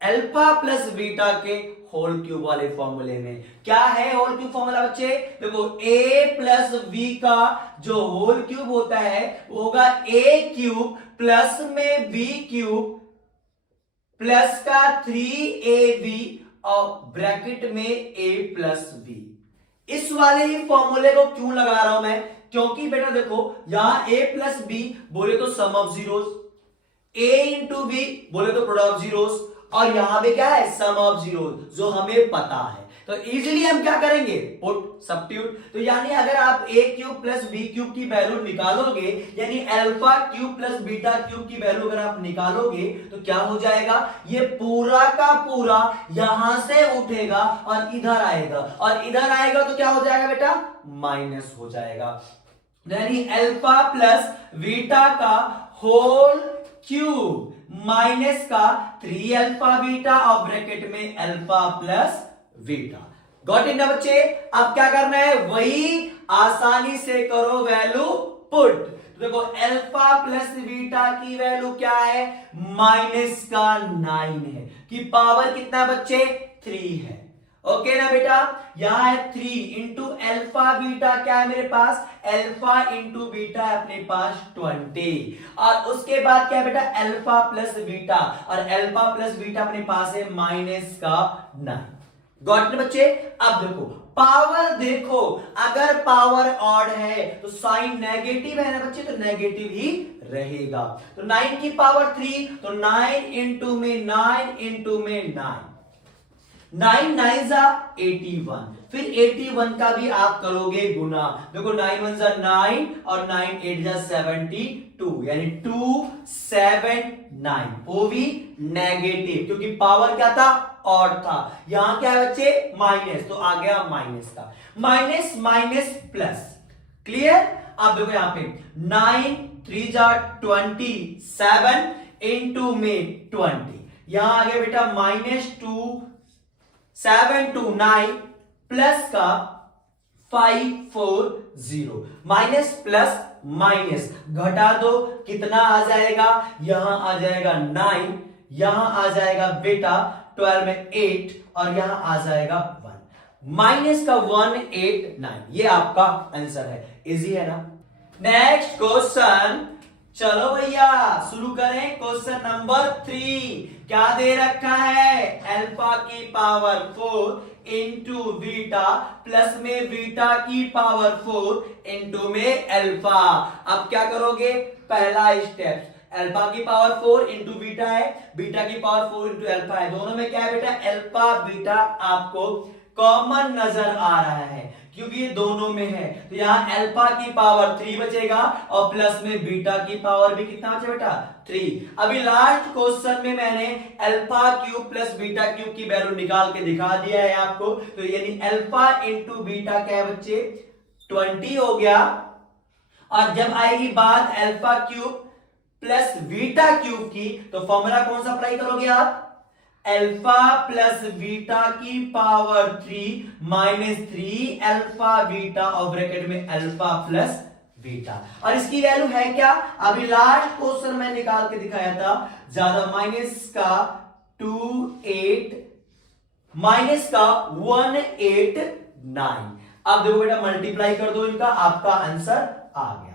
अल्फा प्लस बीटा के होल क्यूब वाले फॉर्मूले में। क्या है होल क्यूब फॉर्मूला बच्चे? देखो, a प्लस बी का जो होल क्यूब होता है वो होगा a क्यूब प्लस में b क्यूब प्लस का 3ab और ब्रैकेट में a प्लस b। इस वाले ही फॉर्मूले को क्यों लगा रहा हूं मैं, क्योंकि बेटा देखो यहां a प्लस बी बोले तो sum of zeros, a into b बोले तो प्रोडक्ट ऑफ जीरोस, और यहां पे क्या है सम ऑफ जीरोस जो हमें पता है। तो इजीली हम क्या करेंगे, पुट सब्स्टिट्यूट। तो यानी अगर आप a cube plus B cube की वैल्यू निकालोगे, यानी alpha cube plus beta cube की वैल्यू अगर आप निकालोगे तो क्या हो जाएगा, ये पूरा का पूरा यहां से उठेगा और इधर आएगा, और इधर आएगा तो क्या हो जाएगा बेटा, माइनस हो जाएगा। यानी अल्फा प्लस बीटा का होल क्यूब माइनस का 3 अल्फा बीटा और ब्रैकेट में alpha plus beta. Got it ना बच्चे। अब क्या करना है, वही आसानी से करो वैल्यू पुट। तो देखो अल्फा प्लस बीटा की वैल्यू क्या है, माइनस का 9 है, कि पावर कितना बच्चे 3 है। ओके ना बेटा, यहां है 3 इंटू अल्फा बीटा क्या है मेरे पास, अल्फा इंटू बीटा है अपने पास 20, और उसके बाद क्या है बेटा अल्फा प्लस बीटा, और अल्फा प्लस बीटा अपने पास है माइनस का 9। गॉट बच्चे। अब देखो पावर, देखो अगर पावर ऑड है तो साइन नेगेटिव है ना बच्चे, तो नेगेटिव ही रहेगा। तो 9 की पावर 3, तो 9 इंटू में 9 इंटू में 9, 9 9 जा 81, फिर 81 का भी आप करोगे गुना। देखो 9 1 जा 9 और 9 8 जा 72, यानी 279, वो भी नेगेटिव, क्योंकि पावर क्या था ऑड था। यहां क्या है बच्चे माइनस, तो आ गया माइनस का, माइनस माइनस प्लस। क्लियर। अब देखो यहां पे 9 3 जा 27 इंटू में 20, यहां आ गया बेटा -2 7 2 9 प्लस का 540, माइनस प्लस माइनस घटा दो कितना आ जाएगा, यहां आ जाएगा 9, यहां आ जाएगा बेटा 12 में 8, और यहां आ जाएगा 1, माइनस का 189। ये आपका आंसर है। इजी है ना। नेक्स्ट क्वेश्चन, चलो भैया शुरू करें। क्वेश्चन नंबर 3 क्या दे रखा है, अल्फा की पावर 4 इंटू बीटा प्लस में बीटा की पावर 4 इंटू में अल्फा। अब क्या करोगे, पहला स्टेप, अल्फा की पावर 4 इंटू बीटा है, बीटा की पावर 4 इंटू अल्फा है, दोनों में क्या है बेटा अल्फा बीटा आपको कॉमन नजर आ रहा है, क्योंकि ये दोनों में है। तो यहां अल्फा की पावर 3 बचेगा और प्लस में बीटा की पावर भी कितना बचे बेटा 3। अभी लास्ट क्वेश्चन में मैंने alpha cube plus beta cube की वैल्यू निकाल के दिखा दिया है आपको। तो यानी अल्फा इंटू बीटा क्या है बच्चे 20 हो गया, और जब आएगी बात alpha cube plus beta cube की, तो फॉर्मूला कौन सा अप्लाई करोगे आप, अल्फा प्लस बीटा की पावर 3 माइनस 3 अल्फा बीटा और ब्रैकेट में अल्फा प्लस बीटा, और इसकी वैल्यू है क्या, अभी लास्ट क्वेश्चन में निकाल के दिखाया था, ज्यादा माइनस का 28 माइनस का 189। अब देखो बेटा मल्टीप्लाई कर दो इनका, आपका आंसर आ गया।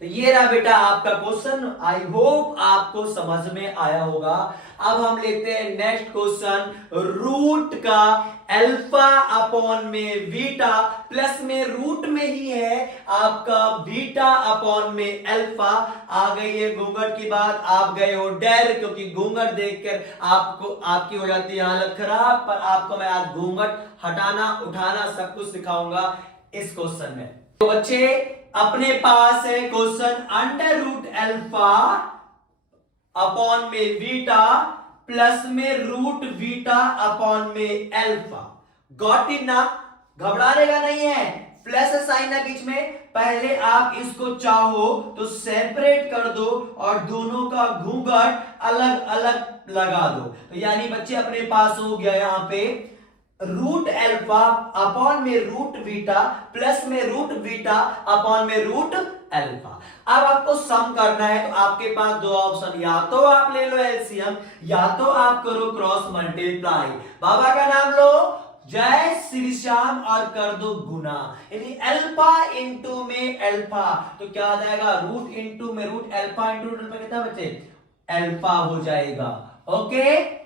तो ये रहा बेटा आपका क्वेश्चन। आई होप आपको समझ में आया होगा। अब हम लेते हैं नेक्स्ट क्वेश्चन, रूट का अल्फा अपॉन में बीटा प्लस में रूट में ही है आपका बीटा अपॉन में अल्फा। आ गई है घूंघट की बात, आप गए हो डर, क्योंकि घूंघट देखकर आपको आपकी हो जाती है हालत खराब, पर आपको मैं आज घूंघट हटाना उठाना सब कुछ सिखाऊंगा इस क्वेश्चन में। तो बच्चे अपने पास है question, under root alpha upon में बीटा प्लस में रूट बीटा अपॉन में अल्फा। गॉट इट ना, घबराने का नहीं है, प्लस साइन है बीच में, पहले आप इसको चाहो तो सेपरेट कर दो और दोनों का घूंघट अलग अलग लगा दो। तो यानी बच्चे अपने पास हो गया यहां पे रूट अल्फा अपॉन में रूट बीटा प्लस में रूट बीटा अपॉन में रूट अल्फा। अब आपको सम करना है, तो आपके पास दो ऑप्शन, या तो आप ले लो एलसीएम या तो आप करो क्रॉस मल्टीप्लाई। बाबा का नाम लो, जय श्री श्याम, और कर दो गुना, यानी अल्फा इंटू में अल्फा, तो क्या आ जाएगा रूट इंटू में root, alpha into root alpha कितना बचे अल्फा हो जाएगा। ओके,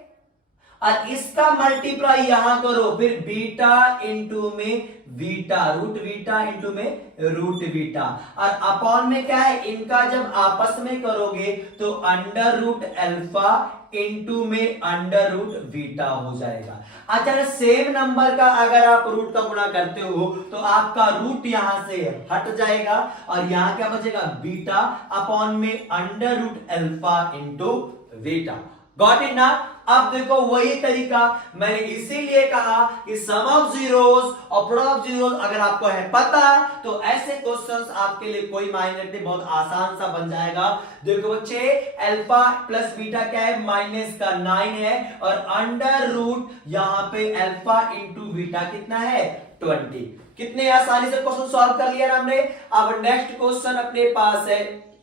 और इसका मल्टीप्लाई यहां करो, फिर बीटा इंटू में बीटा, रूट बीटा इंटू में रूट बीटा, और अपॉन में क्या है, इनका जब आपस में करोगे तो अंडर रूट अल्फा इंटू में अंडर रूट बीटा हो जाएगा। अच्छा, सेम नंबर का अगर आप रूट का गुणा करते हो तो आपका रूट यहां से हट जाएगा और यहां क्या बचेगा, बीटा अपॉन में under root alpha into beta. Got it ना। अब देखो वही तरीका मैंने इसीलिए कहा कि सम ऑफ जीरोस और प्रोडक्ट ऑफ जीरोस अगर आपको है पता तो ऐसे क्वेश्चंस आपके लिए कोई मायने नहीं, बहुत आसान सा बन जाएगा। देखो बच्चे, अल्फा प्लस बीटा क्या है, माइनस का 9 है, और अंडर रूट यहां पे अल्फा इंटू बीटा कितना है, 20। कितने आसानी से क्वेश्चन सॉल्व कर लिया ना हमने। अब नेक्स्ट क्वेश्चन अपने पास है,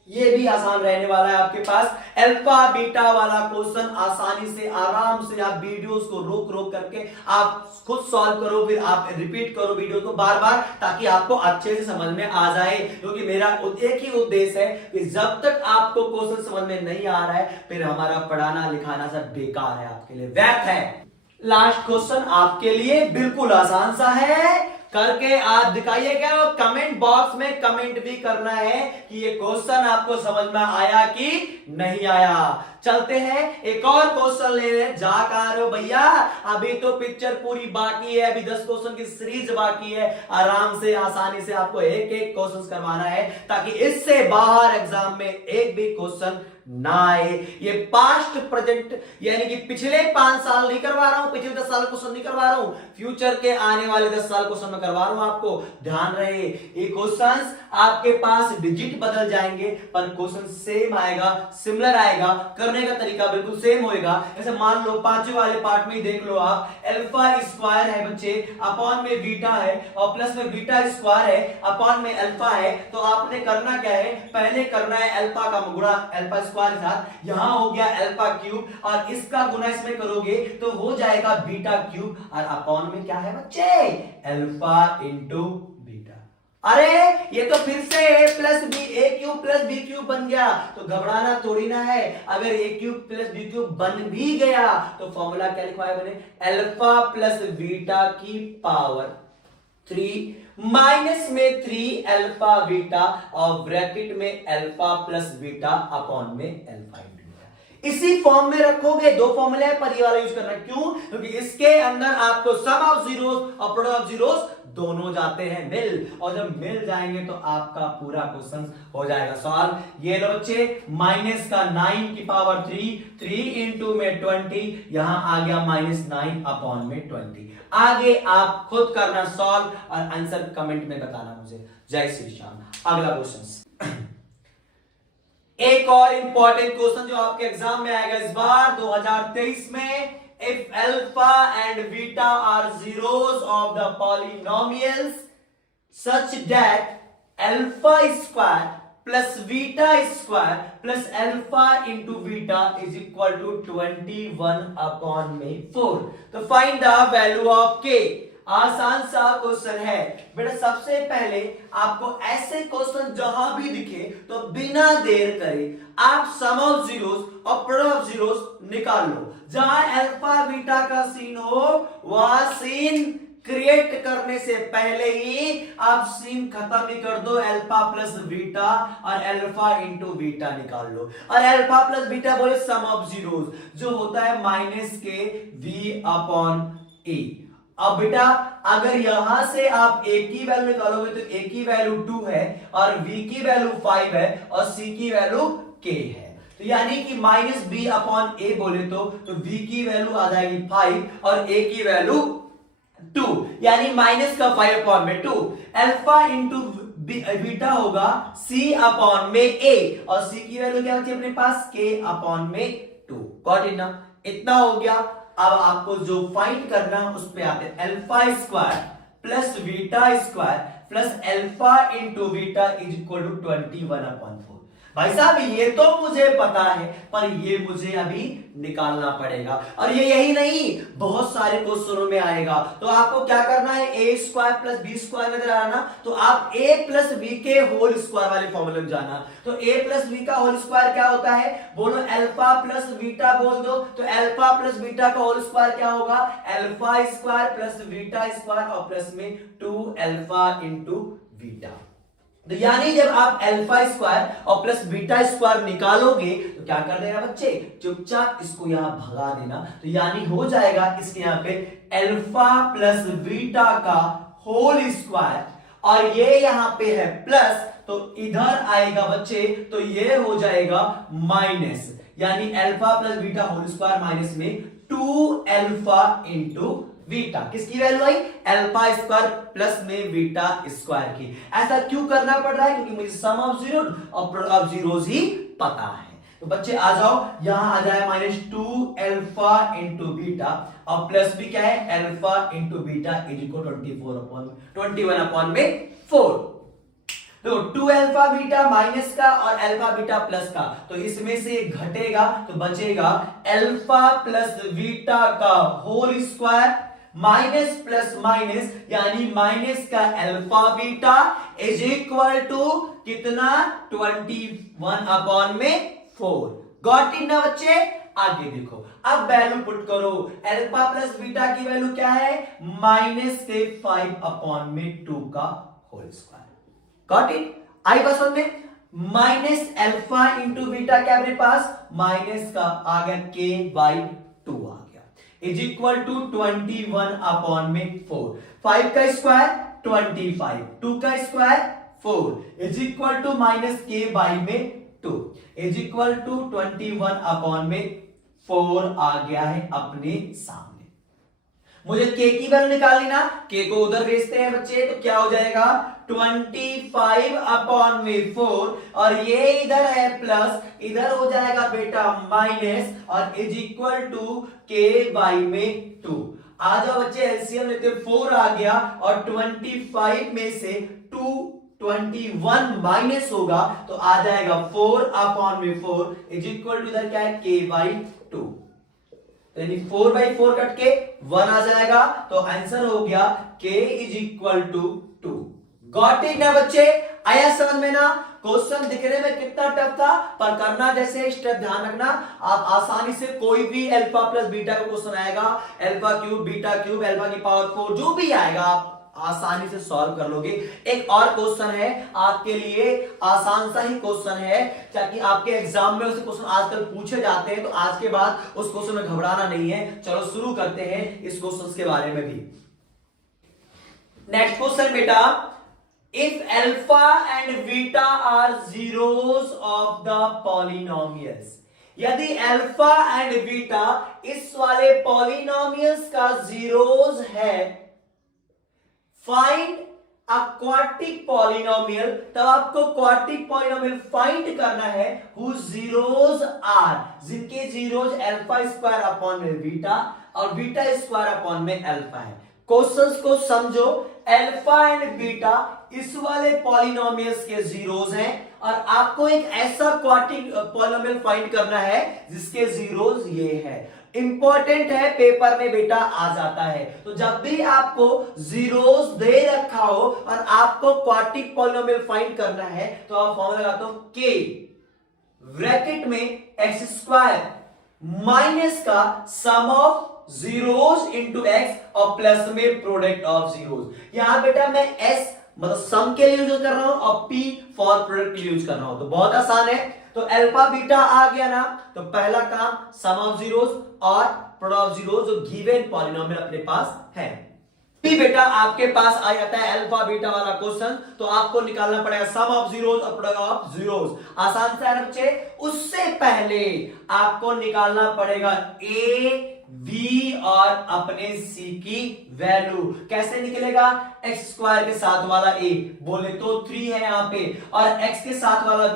ये भी आसान रहने वाला है आपके पास, अल्फा बीटा वाला क्वेश्चन। आसानी से आराम से आप वीडियोस को रोक रोक करके आप खुद सॉल्व करो, फिर आप रिपीट करो वीडियो को बार बार, ताकि आपको अच्छे से समझ में आ जाए। क्योंकि मेरा एक ही उद्देश्य है कि जब तक आपको क्वेश्चन समझ में नहीं आ रहा है फिर हमारा पढ़ाना लिखाना सब बेकार है, आपके लिए व्यर्थ है। लास्ट क्वेश्चन आपके लिए बिल्कुल आसान सा है, करके आप दिखाइए क्या, कमेंट बॉक्स में कमेंट भी करना है कि ये क्वेश्चन आपको समझ में आया कि नहीं आया। चलते हैं एक और क्वेश्चन लेने। जा कहा रहे हो भैया, अभी तो पिक्चर पूरी बाकी है, अभी 10 क्वेश्चन की सीरीज बाकी है। आराम से आसानी से आपको एक एक क्वेश्चन करवाना है ताकि इससे बाहर एग्जाम में एक भी क्वेश्चन ना आए। ये पास्ट प्रेजेंट यानी कि पिछले 5 साल नहीं करवा रहा हूं, पिछले 10 साल क्वेश्चन नहीं करवा रहा हूं, फ्यूचर के आने वाले 10 साल क्वेश्चन में करवा रहा हूं। आपको ध्यान रहे, ये क्वेश्चंस आपके पास डिजिट बदल जाएंगे पर क्वेश्चन सेम आएगा, सिमिलर आएगा, करने का तरीका बिल्कुल सेम होएगा। जैसे मान लो 5वें वाले पार्ट में ही देख लो आप, अल्फा स्क्वायर है बच्चे, अपॉन में बीटा है और प्लस में बीटा स्क्वायर है, अपॉन में अल्फा है। तो आपने करना क्या है, पहले करना है अल्फा का गुणा अल्फा स्क्वायर के साथ, यहां हो गया अल्फा क्यूब, और इसका गुणा इसमें करोगे तो हो जाएगा बीटा क्यूब, और अपॉन में क्या है बच्चे, अल्फा इंटू बीटा। अरे ये तो फिर से a plus B, A cube plus B cube बन गया, तो घबराना थोड़ी ना है। अगर A cube plus B cube बन भी गया तो फॉर्मूला क्या लिखा है बने, अल्फा प्लस बीटा की पावर 3 माइनस में 3 अल्फा बीटा और ब्रैकेट में अल्फा प्लस बीटा अपॉन में अल्फा इंटू बीटा। इसी फॉर्म में रखोगे, 2 फॉर्मूले है पर ये वाला यूज करना, क्यों, क्योंकि इसके अंदर आपको सम ऑफ जीरोस और प्रोडक्ट ऑफ जीरोस दोनों जाते हैं मिल, और जब मिल जाएंगे तो आपका पूरा क्वेश्चन हो जाएगा सॉल्व। ये लो बच्चे, माइनस का 9 की पावर 3 इंटू में 20, यहां आ गया माइनस 9 अपॉन में 20। आगे आप खुद करना सॉल्व और आंसर कमेंट में बताना मुझे। जय श्री श्याम। अगला क्वेश्चन, एक और इंपॉर्टेंट क्वेश्चन जो आपके एग्जाम में आएगा इस बार 2023 में। If alpha and beta are zeros of the polynomials such that alpha square plus beta square plus alpha into beta is equal to 21 upon में 4, तो find the value of k। आसान सा क्वेश्चन है बेटा। सबसे पहले आपको ऐसे क्वेश्चन जहां भी दिखे तो बिना देर करे आप सम ऑफ जीरोस और प्रोडक्ट ऑफ जीरोस निकाल लो। जहां अल्फा बीटा का सीन हो वहां सीन क्रिएट करने से पहले ही आप सीन खत्म ही कर दो, अल्फा प्लस बीटा और अल्फा इंटू बीटा निकाल लो। और अल्फा प्लस बीटा बोले सम ऑफ जीरोस, जो होता है माइनस के वी अपॉन ए। अब बेटा अगर यहां से आप a की वैल्यू निकालोगे तो a की वैल्यू 2 है और v की वैल्यू 5 है और c की वैल्यू k है, तो यानी कि माइनस बी अपॉन ए बोले तो v की वैल्यू आ जाएगी 5 और a की वैल्यू 2, यानी माइनस का 5 अपॉन में 2। अल्फा इंटू बीटा होगा c अपॉन में a और c की वैल्यू क्या होती है अपने पास, k अपॉन में 2। गॉट इट ना, इतना हो गया। अब आपको जो फाइंड करना उस पे आते हैं, alpha square plus beta square plus alpha into beta is equal to 21 upon 4। भाई साहब ये तो मुझे पता है, पर ये मुझे अभी निकालना पड़ेगा। और ये यही नहीं, बहुत सारे क्वेश्चनों में आएगा। तो आपको क्या करना है, a square plus b square नजर आना, तो आप ए प्लस बी के होल स्क्वायर वाले फॉर्मूले में जाना। तो ए प्लस बी का होल स्क्वायर क्या होता है, बोलो अल्फा प्लस बीटा बोल दो। तो अल्फा प्लस बीटा का होल स्क्वायर क्या होगा, alpha square plus beta square और प्लस में 2 अल्फा इंटू बीटा। तो यानी जब आप अल्फा स्क्वायर और प्लस बीटा स्क्वायर निकालोगे तो क्या कर देना बच्चे, चुपचाप इसको यहां भगा देना। तो यानी हो जाएगा इसके यहां पे अल्फा प्लस बीटा का होल स्क्वायर, और ये यहां पे है प्लस, तो इधर आएगा बच्चे, तो ये हो जाएगा माइनस, यानी alpha plus beta whole square minus में 2 अल्फा इंटू बीटा। किसकी वैल्यू आई, अल्फा स्क्वायर प्लस में बीटा स्क्वायर की। ऐसा क्यों करना पड़ रहा है, क्योंकि मुझे सम ऑफ जीरो और प्रोडक्ट ऑफ जीरोस ही पता है। तो बच्चे आ जाओ, यहां आ जाए -2 अल्फा इंटू बीटा, और प्लस भी क्या है, alpha into beta is equal 21/4। तो 2 अल्फा बीटा माइनस का और अल्फा बीटा प्लस का, तो इसमें से घटेगा तो बचेगा अल्फा प्लस बीटा का whole square minus plus minus, यानी माइनस का alpha beta is equal to कितना, 21/4। गॉट इट ना बच्चे। आगे देखो, अब वैल्यू पुट करो, अल्फा प्लस बीटा की वैल्यू क्या है, -5/2 का होल स्क्वायर। गॉट इट, आई बस में माइनस अल्फा इंटू बीटा क्या मेरे पास, माइनस का आ गया k/2 आ गया, इज इक्वल टू 21/4। 5 का स्क्वायर 25, 2 का square 4 is equal to minus k/2 is equal to 21/4 आ गया है अपने सामने। मुझे k की वैल्यू निकालनी ना, k को उधर भेजते हैं बच्चे, तो क्या हो जाएगा 25/4, और ये इधर है प्लस, इधर हो जाएगा बेटा माइनस, और इज इक्वल टू k/2। आ जाओ बच्चे एलसीएम लेते, 4 आ गया, और 25 में से 21 माइनस होगा तो आ जाएगा 4/4 इज इक्वल टू इधर क्या है k/2। तो यानी 4/4 कट के 1 आ जाएगा, तो आंसर हो गया k is equal to 2। Got it ना बच्चे, आया समझ में ना। क्वेश्चन दिखने में कितना टफ था, पर करना जैसे स्टेप ध्यान रखना, आप आसानी से कोई भी अल्फा प्लस बीटा का क्वेश्चन आएगा, alpha cube beta cube alpha की पावर 4 जो भी आएगा आप आसानी से सॉल्व कर लोगे। एक और क्वेश्चन है आपके लिए, आसान सा ही क्वेश्चन है, ताकि आपके एग्जाम में उसे क्वेश्चन आजकल पूछे जाते हैं, तो आज के बाद उस क्वेश्चन में घबराना नहीं है। चलो शुरू करते हैं इस क्वेश्चन के बारे में भी। नेक्स्ट क्वेश्चन बेटा, if alpha and beta are zeros of the polynomials, यदि अल्फा एंड बीटा इस वाले पॉलिनोमियल्स का जीरोस है, फाइंड अ क्वाड्रेटिक पॉलिनोमियल, तब आपको क्वाड्रेटिक पॉलिनोमियल फाइंड करना है whose zeros are, जिनके जीरोस अल्फा स्क्वायर अपॉन में बीटा और बीटा स्क्वायर अपॉन में अल्फा है। क्वेश्चंस को समझो, अल्फा एंड बीटा इस वाले पॉलिनोमियल्स के जीरोस हैं, और आपको एक ऐसा क्वाड्रेटिक पॉलिनोमियल फाइंड करना है जिसके जीरोस ये है। इंपॉर्टेंट है, पेपर में बेटा आ जाता है। तो जब भी आपको जीरोस दे रखा हो और आपको क्वाड्रेटिक पॉलिनोमियल फाइंड करना है, तो आप फॉर्मूला लगाते हो k ब्रैकेट में x स्क्वायर माइनस का सम ऑफ जीरोस इंटू एक्स और प्लस में प्रोडक्ट ऑफ जीरोस। यहां बेटा मैं s मतलब सम के लिए यूज कर रहा हूं और p फॉर प्रोडक्ट के लिए यूज कर रहा हूं, तो बहुत आसान है। तो अल्फा बीटा आ गया ना, तो पहला काम सम ऑफ जीरोस और प्रोडक्ट ऑफ जीरोस जो गिवन पॉलिनोमियल अपने पास है। भी बेटा आपके पास आ जाता है अल्फा बीटा वाला क्वेश्चन, तो आपको निकालना पड़ेगा सम ऑफ जीरोस और प्रोडक्ट ऑफ जीरोस। आसान से है बच्चे। उससे पहले आपको निकालना पड़ेगा a b और अपने c की वैल्यू। कैसे निकलेगा, x स्क्वायर के साथ वाला a बोले तो 3 है यहाँ पे, और x के साथ वाला b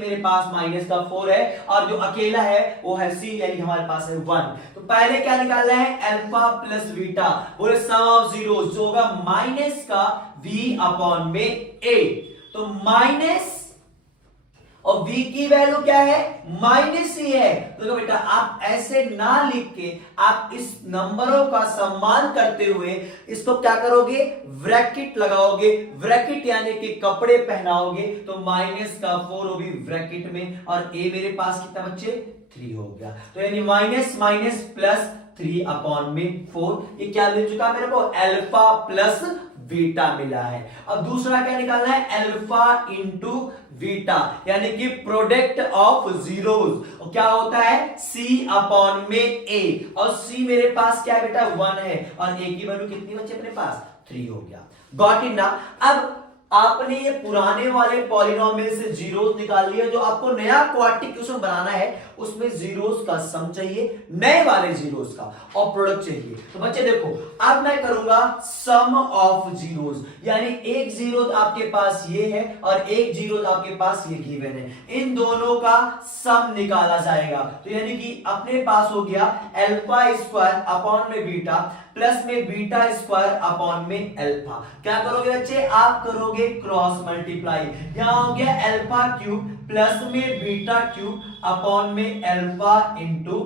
मेरे पास माइनस का 4 है, और जो अकेला है वो है c, यानी हमारे पास है 1। तो पहले क्या निकालना है, अल्फा प्लस बीटा, बोले सम ऑफ जीरोस जो होगा माइनस का v अपॉन में a। तो माइनस और v की वैल्यू क्या है, माइनस ही है। तो देखो बेटा आप ऐसे ना लिख के आप इस नंबरों का सम्मान करते हुए इसको क्या करोगे, ब्रैकेट लगाओगे, ब्रैकेट यानी कि कपड़े पहनाओगे, तो माइनस का 4 वो भी ब्रैकेट में, और a मेरे पास कितना बच्चे 3 हो गया। तो यानी माइनस माइनस प्लस 3 अपॉन में 4, ये क्या मिल चुका मेरे को, अल्फा प्लस बीटा मिला है। अब दूसरा क्या निकालना है, अल्फा इंटू बीटा, यानी कि प्रोडक्ट ऑफ जीरोस, और क्या होता है c अपॉन में a, और c मेरे पास क्या है बेटा 1 है, और a की वैल्यू कितनी बची अपने पास 3 हो गया। गॉट इट ना। अब आपने ये पुराने वाले पॉलिनोमियल से जीरोस निकाल लिया, जो आपको नया क्वाड्रेटिक क्वेश्चन बनाना है उसमें जीरोस का सम चाहिए, नए वाले जीरोस का, और प्रोडक्ट चाहिए। तो बच्चे देखो अब मैं करूंगा सम ऑफ जीरोस, यानी एक जीरो आपके पास ये है और एक जीरो आपके पास ये गिवन है, इन दोनों का सम निकाला जाएगा। तो यानी कि अपने पास हो गया अल्फा स्क्वायर अपॉन में बीटा प्लस में बीटा स्क्वायर अपॉन में अल्फा। क्या करोगे बच्चे, आप करोगे क्रॉस मल्टीप्लाई, यहां हो गया अल्फा क्यूब प्लस में बीटा क्यूब अपॉन में alpha into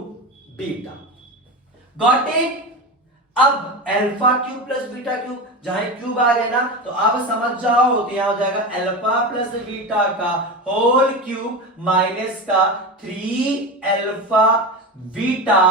beta. Got it. अब alpha cube plus beta cube, जहां क्यूब आ गया ना तो आप समझ जाओ, तो यहां हो जाएगा अल्फा प्लस बीटा का होल क्यूब माइनस का 3 अल्फा बीटा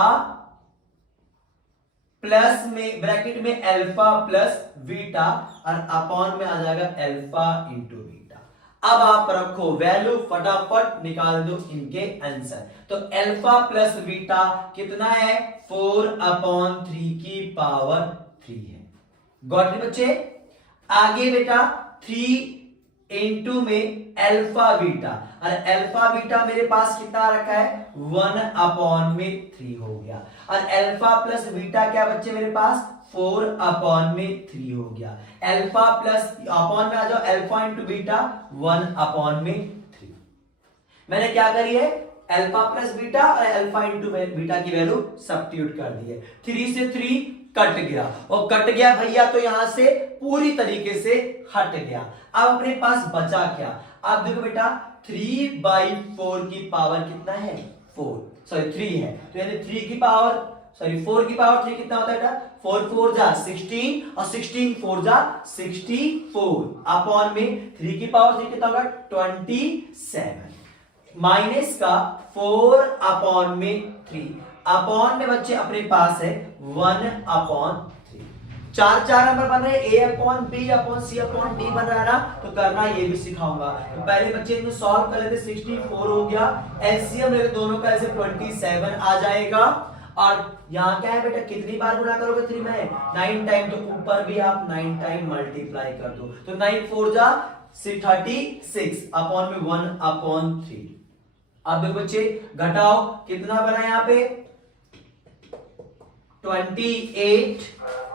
प्लस में ब्रैकेट में अल्फा प्लस बीटा, और अपॉन में आ जाएगा अल्फा इंटू बीटा। अब आप रखो वैल्यू, फटाफट निकाल दो इनके आंसर। तो अल्फा प्लस बीटा कितना है, 4 अपॉन 3 की पावर 3 है। गॉट इट बच्चे। आगे बेटा 3 इंटू में अल्फा बीटा, और अल्फा बीटा मेरे पास कितना रखा है 1 अपॉन में 3 हो गया, और अल्फा प्लस बीटा क्या बच्चे मेरे पास 4 अपॉन में 3 हो गया। अल्फा प्लस अपॉन में आ जाओ, अल्फा इंटू बीटा 1 अपॉन में 3। मैंने क्या करी है, अल्फा प्लस बीटा और अल्फा इंटू बीटा की वैल्यू सब्स्टिट्यूट कर दी है। 3 से 3 कट गया, और कट गया भैया तो यहां से पूरी तरीके से हट गया। अब अपने पास बचा क्या, आप देखो बेटा 3/4 की पावर कितना है 3 है, तो यानी 4 की पावर 3 कितना होता है बेटा, 4 4 जा 16 और 16 4 जा 64 अपॉन में 3 की पावर 3 कितना होगा 27 माइनस का 4 अपॉन में 3 अपॉन में बच्चे अपने पास है 1 अपॉन 3। 4 नंबर बन रहे, a upon b upon c upon d बन रहा है ना, तो करना ये भी सिखाऊंगा। तो पहले बच्चे इनको सॉल्व कर लेते, 64 हो गया, एलसीएम लेते दोनों का ऐसे 27 आ जाएगा, और यहाँ क्या है बेटा कितनी बार गुणा करोगे 3 में 9 टाइम, तो ऊपर भी आप 9 टाइम मल्टीप्लाई कर दो, तो 9 4 जा 36 अपॉन में 1 अपॉन 3। अब देखो बच्चे घटाओ, कितना बना यहाँ पे 28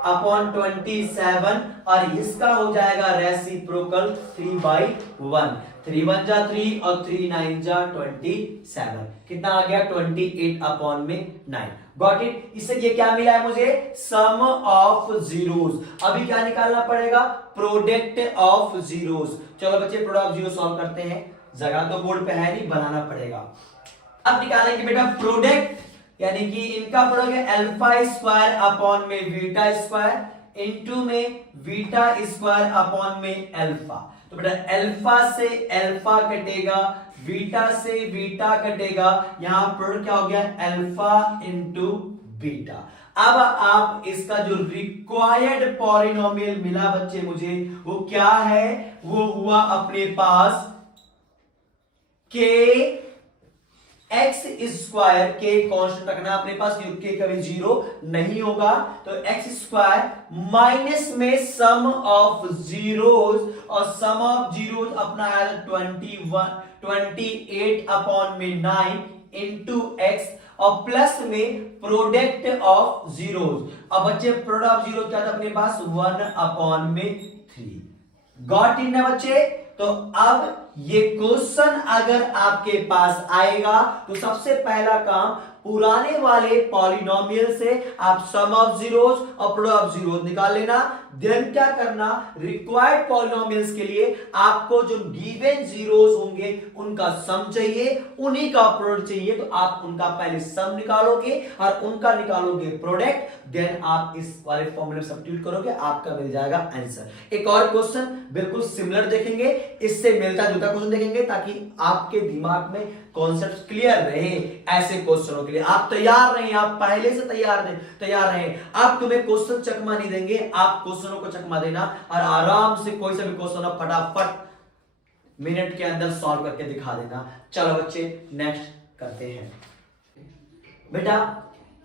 अपॉन 27, और इसका हो जाएगा रेसिप्रोकल 3/1, 3 1 जा 3 और 3 9 जा 27, कितना आ गया 28 अपॉन में 9। Got it. इससे ये क्या मिला है मुझे, सम ऑफ जीरोस। अभी क्या निकालना पड़ेगा, प्रोडक्ट ऑफ जीरोस। चलो बच्चे प्रोडक्ट ऑफ जीरो सॉल्व करते हैं, जगह तो बोर्ड पे है नहीं, बनाना पड़ेगा। अब निकालेंगे बेटा प्रोडक्ट, यानी कि इनका प्रोडक्ट है अल्फा स्क्वायर अपॉन में बीटा स्क्वायर इंटू में बीटा स्क्वायर अपॉन में अल्फा। तो बेटा अल्फा से अल्फा कटेगा, बीटा से बीटा कटेगा, यहां प्रोडक्ट क्या हो गया अल्फा इंटू बीटा। अब आप इसका जो रिक्वायर्ड पॉलिनोमियल मिला बच्चे मुझे, वो क्या है, वो हुआ अपने पास के एक्स स्क्वायर, के कांस्टेंट रखना अपने पास, के कभी जीरो नहीं होगा, तो एक्स स्क्वायर माइनस में सम ऑफ जीरोस, और सम ऑफ जीरोस अपना आया 28 अपॉन में 9 इंटू एक्स, और प्लस में प्रोडक्ट ऑफ जीरोस। अब बच्चे प्रोडक्ट ऑफ जीरो क्या था अपने पास 1 अपॉन में 3। गॉट इन ना बच्चे। तो अब ये क्वेश्चन अगर आपके पास आएगा तो सबसे पहला काम पुराने वाले पॉलिनोमियल से आप सम ऑफ जीरोस और प्रोडक्ट ऑफ जीरोस निकाल लेना। देन क्या करना, रिक्वायर्ड पॉलिनोमियल्स के लिए आपको जो गिवन जीरोस होंगे उनका सम चाहिए, उन्हीं का प्रोडक्ट चाहिए, तो आप उनका पहले सम निकालोगे और उनका निकालोगे प्रोडक्ट, देन आप इस वाले फॉर्मूले में सब्स्टिट्यूट करोगे, आपका मिल जाएगा आंसर। एक और क्वेश्चन बिल्कुल सिमिलर देखेंगे, इससे मिलता जुलता क्वेश्चन देखेंगे ताकि आपके दिमाग में कॉन्सेप्ट क्लियर रहे। ऐसे क्वेश्चनों के लिए आप तैयार रहें, आप पहले से तैयार रहें। आप तुम्हें क्वेश्चन चकमा नहीं देंगे, आप क्वेश्चनों को चकमा देना और आराम से कोई सा भी क्वेश्चन आप फटाफट मिनट के अंदर सॉल्व करके दिखा देना। चलो बच्चे नेक्स्ट करते हैं। बेटा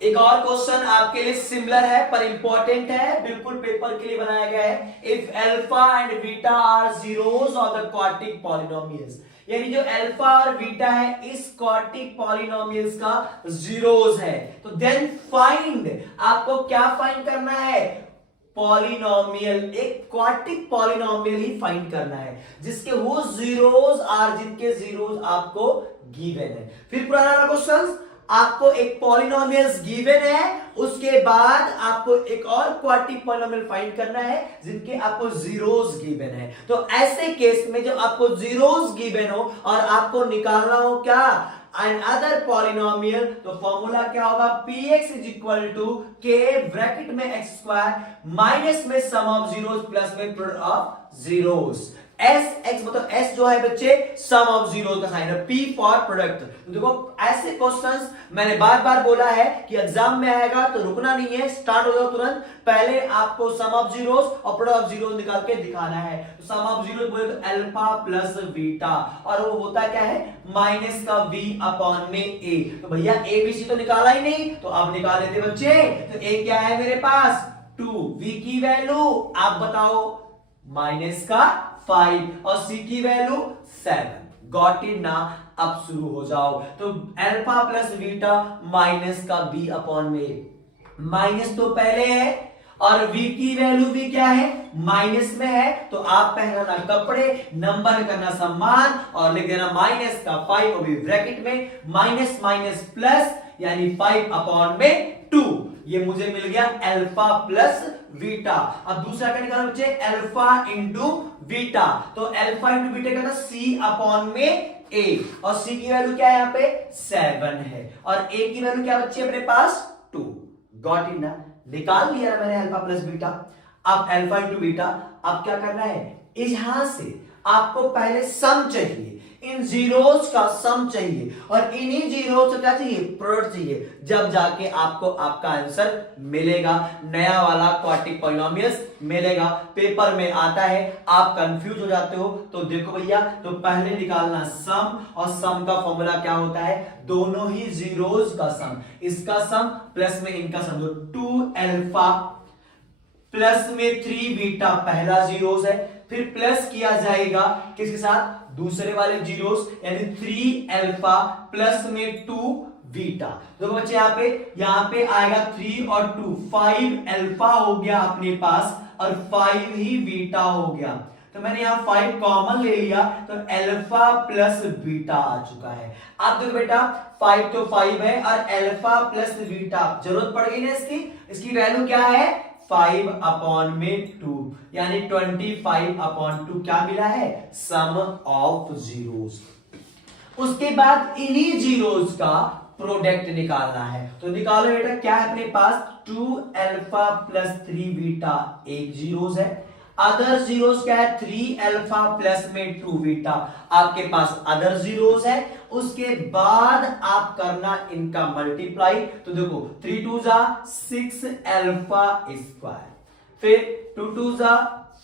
एक और क्वेश्चन आपके लिए सिमिलर है पर इंपॉर्टेंट है, बिल्कुल पेपर के लिए बनाया गया है। If alpha and beta are zeros of the quadratic polynomials, यानी जो अल्फा और बीटा है इस क्वाड्रेटिक पॉलिनोमियल्स का जीरोस है, तो देन फाइंड, आपको क्या फाइंड करना है, पॉलिनोमियल, एक क्वाड्रेटिक पॉलिनोमियल ही फाइंड करना है जिसके वो जीरोस आर, जिनके जीरोस आपको गिवन है। फिर पुराना क्वेश्चन, आपको एक पॉलिनोमियल्स गिवन है, उसके बाद आपको एक और क्वाड्रेटिक पॉलिनोमियल फाइंड करना है जिनके आपको जीरोस गिवन है। तो ऐसे केस में जब आपको जीरोस गिवन हो और आपको निकालना हो क्या, अनदर पॉलिनोमियल, तो फॉर्मूला क्या होगा, px is equal to k bracket में x स्क्वायर माइनस में सम ऑफ जीरोस प्लस में product of zeros. S x मतलब एस जो है बच्चे सम ऑफ जीरो का साइन है, पी फॉर प्रोडक्ट। तो देखो ऐसे क्वेश्चंस मैंने बार बार बोला है कि एग्जाम में आएगा तो रुकना नहीं है, स्टार्ट हो जाओ तुरंत। पहले आपको सम ऑफ जीरोस और प्रोडक्ट ऑफ जीरोस निकाल के दिखाना है। तो सम ऑफ जीरोस बोले तो अल्फा प्लस बीटा, और वो होता क्या है, माइनस का v अपॉन में a। तो भैया a b c तो निकाला ही नहीं, तो आप निकाल देते बच्चे। तो a क्या है मेरे पास 2, v की वैल्यू आप बताओ माइनस का 5 और c की वैल्यू 7। गॉट इट ना। अब शुरू हो जाओ। तो अल्फा प्लस बीटा माइनस का b अपॉन में, माइनस तो पहले है और v की वैल्यू भी क्या है, माइनस में है, तो आप पहनाना कपड़े, नंबर करना सम्मान और लिख देना माइनस का 5 और भी ब्रैकेट में, माइनस माइनस प्लस यानी 5 अपॉन में 2। ये मुझे मिल गया अल्फा प्लस बीटा। अब दूसरा क्या निकाला बच्चे, अल्फा इंटू बीटा। तो अल्फा इंटू बीटा का c अपॉन में a, और c की वैल्यू क्या है यहाँ पे 7 है, और a की वैल्यू क्या बच्चे अपने पास 2। गॉट इट ना। निकाल लिया मैंने अल्फा प्लस बीटा। अब अल्फा इंटू बीटा, अब क्या करना है, यहां से आपको पहले सम चाहिए, इन जीरोस का सम चाहिए और इन्हीं जीरोस का क्या चाहिए, प्रोडक्ट चाहिए, जब जाके आपको आपका आंसर मिलेगा, नया वाला क्वाड्रेटिक पॉलिनोमियल्स मिलेगा। पेपर में आता है, आप कंफ्यूज हो जाते हो, तो देखो भैया, तो पहले निकालना सम, और सम का फॉर्मूला क्या होता है, दोनों ही जीरोस का सम, इसका सम प्लस में इनका सम, जो 2 अल्फा प्लस में 3 बीटा पहला जीरोस है, फिर प्लस किया जाएगा किसके साथ, दूसरे वाले जीरोस, यानी 3 अल्फा प्लस में 2 बीटा। देखो बच्चे यहाँ पे आएगा 3 और 2, 5 अल्फा हो गया अपने पास और 5 ही बीटा हो गया। तो मैंने यहाँ 5 कॉमन ले लिया, तो अल्फा प्लस बीटा आ चुका है। अब देखो बेटा 5 तो 5 है और अल्फा प्लस बीटा, जरूरत पड़ गई ना इसकी वैल्यू क्या है 5 अपॉन में 2, यानी 25 अपॉन 2 क्या मिला है, सम ऑफ जीरोस। उसके बाद इन्हीं जीरोस का प्रोडक्ट निकालना है, तो निकालो बेटा, क्या है अपने पास 2 अल्फा प्लस 3 बीटा एक जीरोस है, अदर जीरोस क्या है 3 अल्फा प्लस में 2 बीटा, आपके पास अदर जीरोस है। उसके बाद आप करना इनका मल्टीप्लाई, तो देखो 3 2 जा 6 अल्फा स्क्वायर, फिर 2 2 जा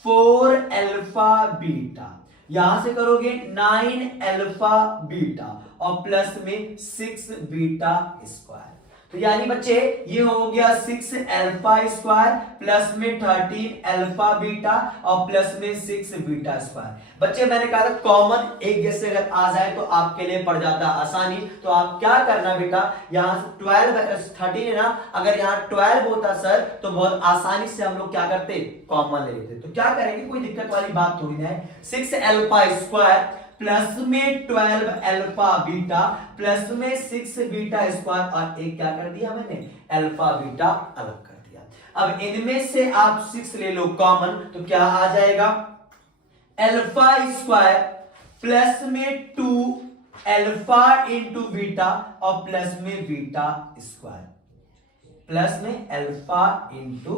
4 अल्फा बीटा, यहां से करोगे 9 अल्फा बीटा और प्लस में 6 बीटा स्क्वायर। तो यानी बच्चे ये हो गया 6 अल्फा स्क्वायर प्लस में 13 अल्फा बीटा और प्लस में 6 बीटा स्क्वायर। बच्चे मैंने कहा था कॉमन एक जैसे अगर आ जाए तो आपके लिए पड़ जाता आसानी। तो आप क्या करना बेटा, यहाँ से 13 है ना, अगर यहाँ 12 होता सर तो बहुत आसानी से हम लोग क्या करते, कॉमन ले लेते। तो क्या करेंगे, कोई दिक्कत वाली बात थोड़ी ना है। 6 अल्फा स्क्वायर प्लस में 12 अल्फा बीटा प्लस में 6 बीटा स्क्वायर और एक क्या कर दिया मैंने अल्फा बीटा अलग कर दिया। अब इनमें से आप 6 ले लो कॉमन तो क्या आ जाएगा अल्फा स्क्वायर प्लस में 2 अल्फा इंटू बीटा और प्लस में बीटा स्क्वायर प्लस में अल्फा इंटू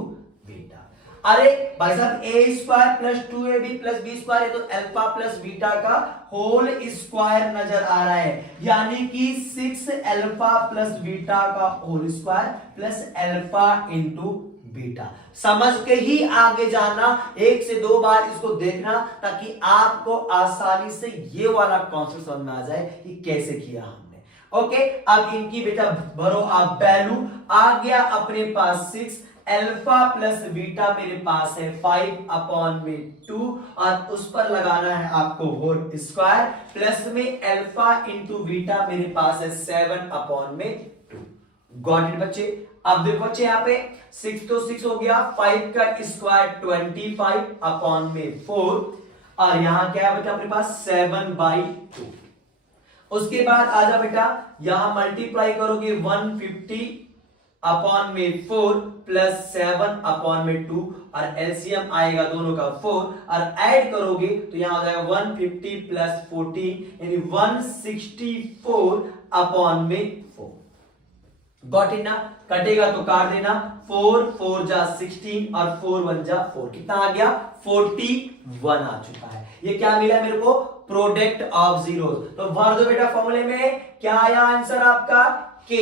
बीटा। अरे भाई साहब a square plus 2ab plus b square है तो अल्फा प्लस बीटा का होल स्क्वायर नजर आ रहा है, यानी कि 6 अल्फा प्लस बीटा का whole square plus alpha into beta. समझ के ही आगे जाना, 1 से 2 बार इसको देखना ताकि आपको आसानी से ये वाला कॉन्सेप्ट समझ में आ जाए कि कैसे किया हमने। ओके, अब इनकी बेटा भरो आप वैल्यू। आ गया अपने पास 6 अल्फा प्लस बीटा मेरे पास है 5/2 और उस पर लगाना है आपको होल स्क्वायर प्लस में अल्फा इंटू बीटा मेरे पास है 7/2। गॉट इट बच्चे। अब देखो बच्चे यहाँ पे 6 तो 6 हो गया, 5 का स्क्वायर 25/4 और यहां क्या है बेटा अपने पास 7/2। उसके बाद आजा बेटा यहां मल्टीप्लाई करोगे 150/4 प्लस 7/2 और एलसीएम आएगा दोनों का 4 और ऐड करोगे तो यहां हो जाएगा 150 प्लस 14 यानी 164/4। गॉट इट ना। कटेगा तो काट देना, 4 4 जा 16 और 4 1 जा 4, कितना आ गया 41 आ चुका है। ये क्या मिला मेरे को प्रोडक्ट ऑफ जीरोस। तो भर दो बेटा फॉर्मूले में, क्या आया आंसर आपका k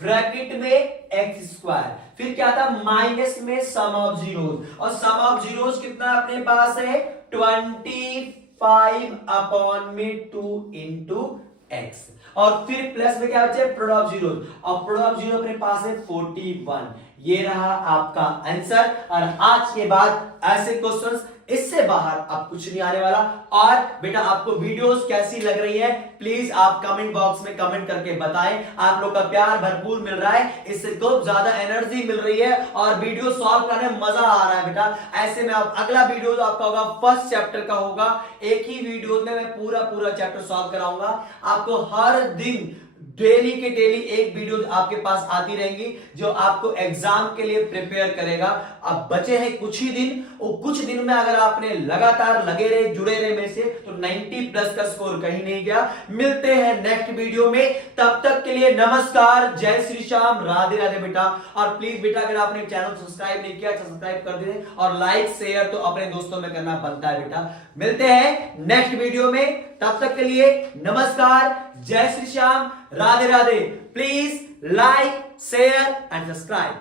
ब्रैकेट में एक्स स्क्वायर, फिर क्या था माइनस में सम ऑफ जीरोस और सम ऑफ जीरोस कितना अपने पास है 25/2 इंटू एक्स और फिर प्लस में क्या बचे प्रोडक्ट ऑफ जीरो और प्रोडक्ट ऑफ जीरो अपने पास है 41। ये रहा आपका आंसर। और आज के बाद ऐसे क्वेश्चंस इससे बाहर आप कुछ नहीं आने वाला। और बेटा आपको वीडियोस कैसी लग रही है प्लीज आप कमेंट बॉक्स में कमेंट करके बताएं। आप लोग का प्यार भरपूर मिल रहा है, इससे बहुत ज्यादा एनर्जी मिल रही है और वीडियो सॉल्व करने में मजा आ रहा है बेटा। ऐसे में आप अगला वीडियो जो आपका होगा फर्स्ट चैप्टर का होगा, एक ही वीडियो में मैं पूरा चैप्टर सॉल्व कराऊंगा। आपको हर दिन डेली के डेली एक वीडियो आपके पास आती रहेंगी जो आपको एग्जाम के लिए प्रिपेयर करेगा। अब बचे हैं कुछ ही दिन, और कुछ दिन में अगर आपने लगातार लगे रहे जुड़े रहे मेरे से तो 90+ का स्कोर कहीं नहीं गया। मिलते हैं नेक्स्ट वीडियो में, तब तक के लिए नमस्कार, जय श्री श्याम, राधे राधे बेटा। और प्लीज बेटा अगर आपने चैनल सब्सक्राइब नहीं किया तो सब्सक्राइब कर दे और लाइक शेयर तो अपने दोस्तों में करना बनता है बेटा। मिलते हैं नेक्स्ट वीडियो में, तब तक के लिए नमस्कार, जय Shri Shyam, Radhe Radhe. Please like share and subscribe.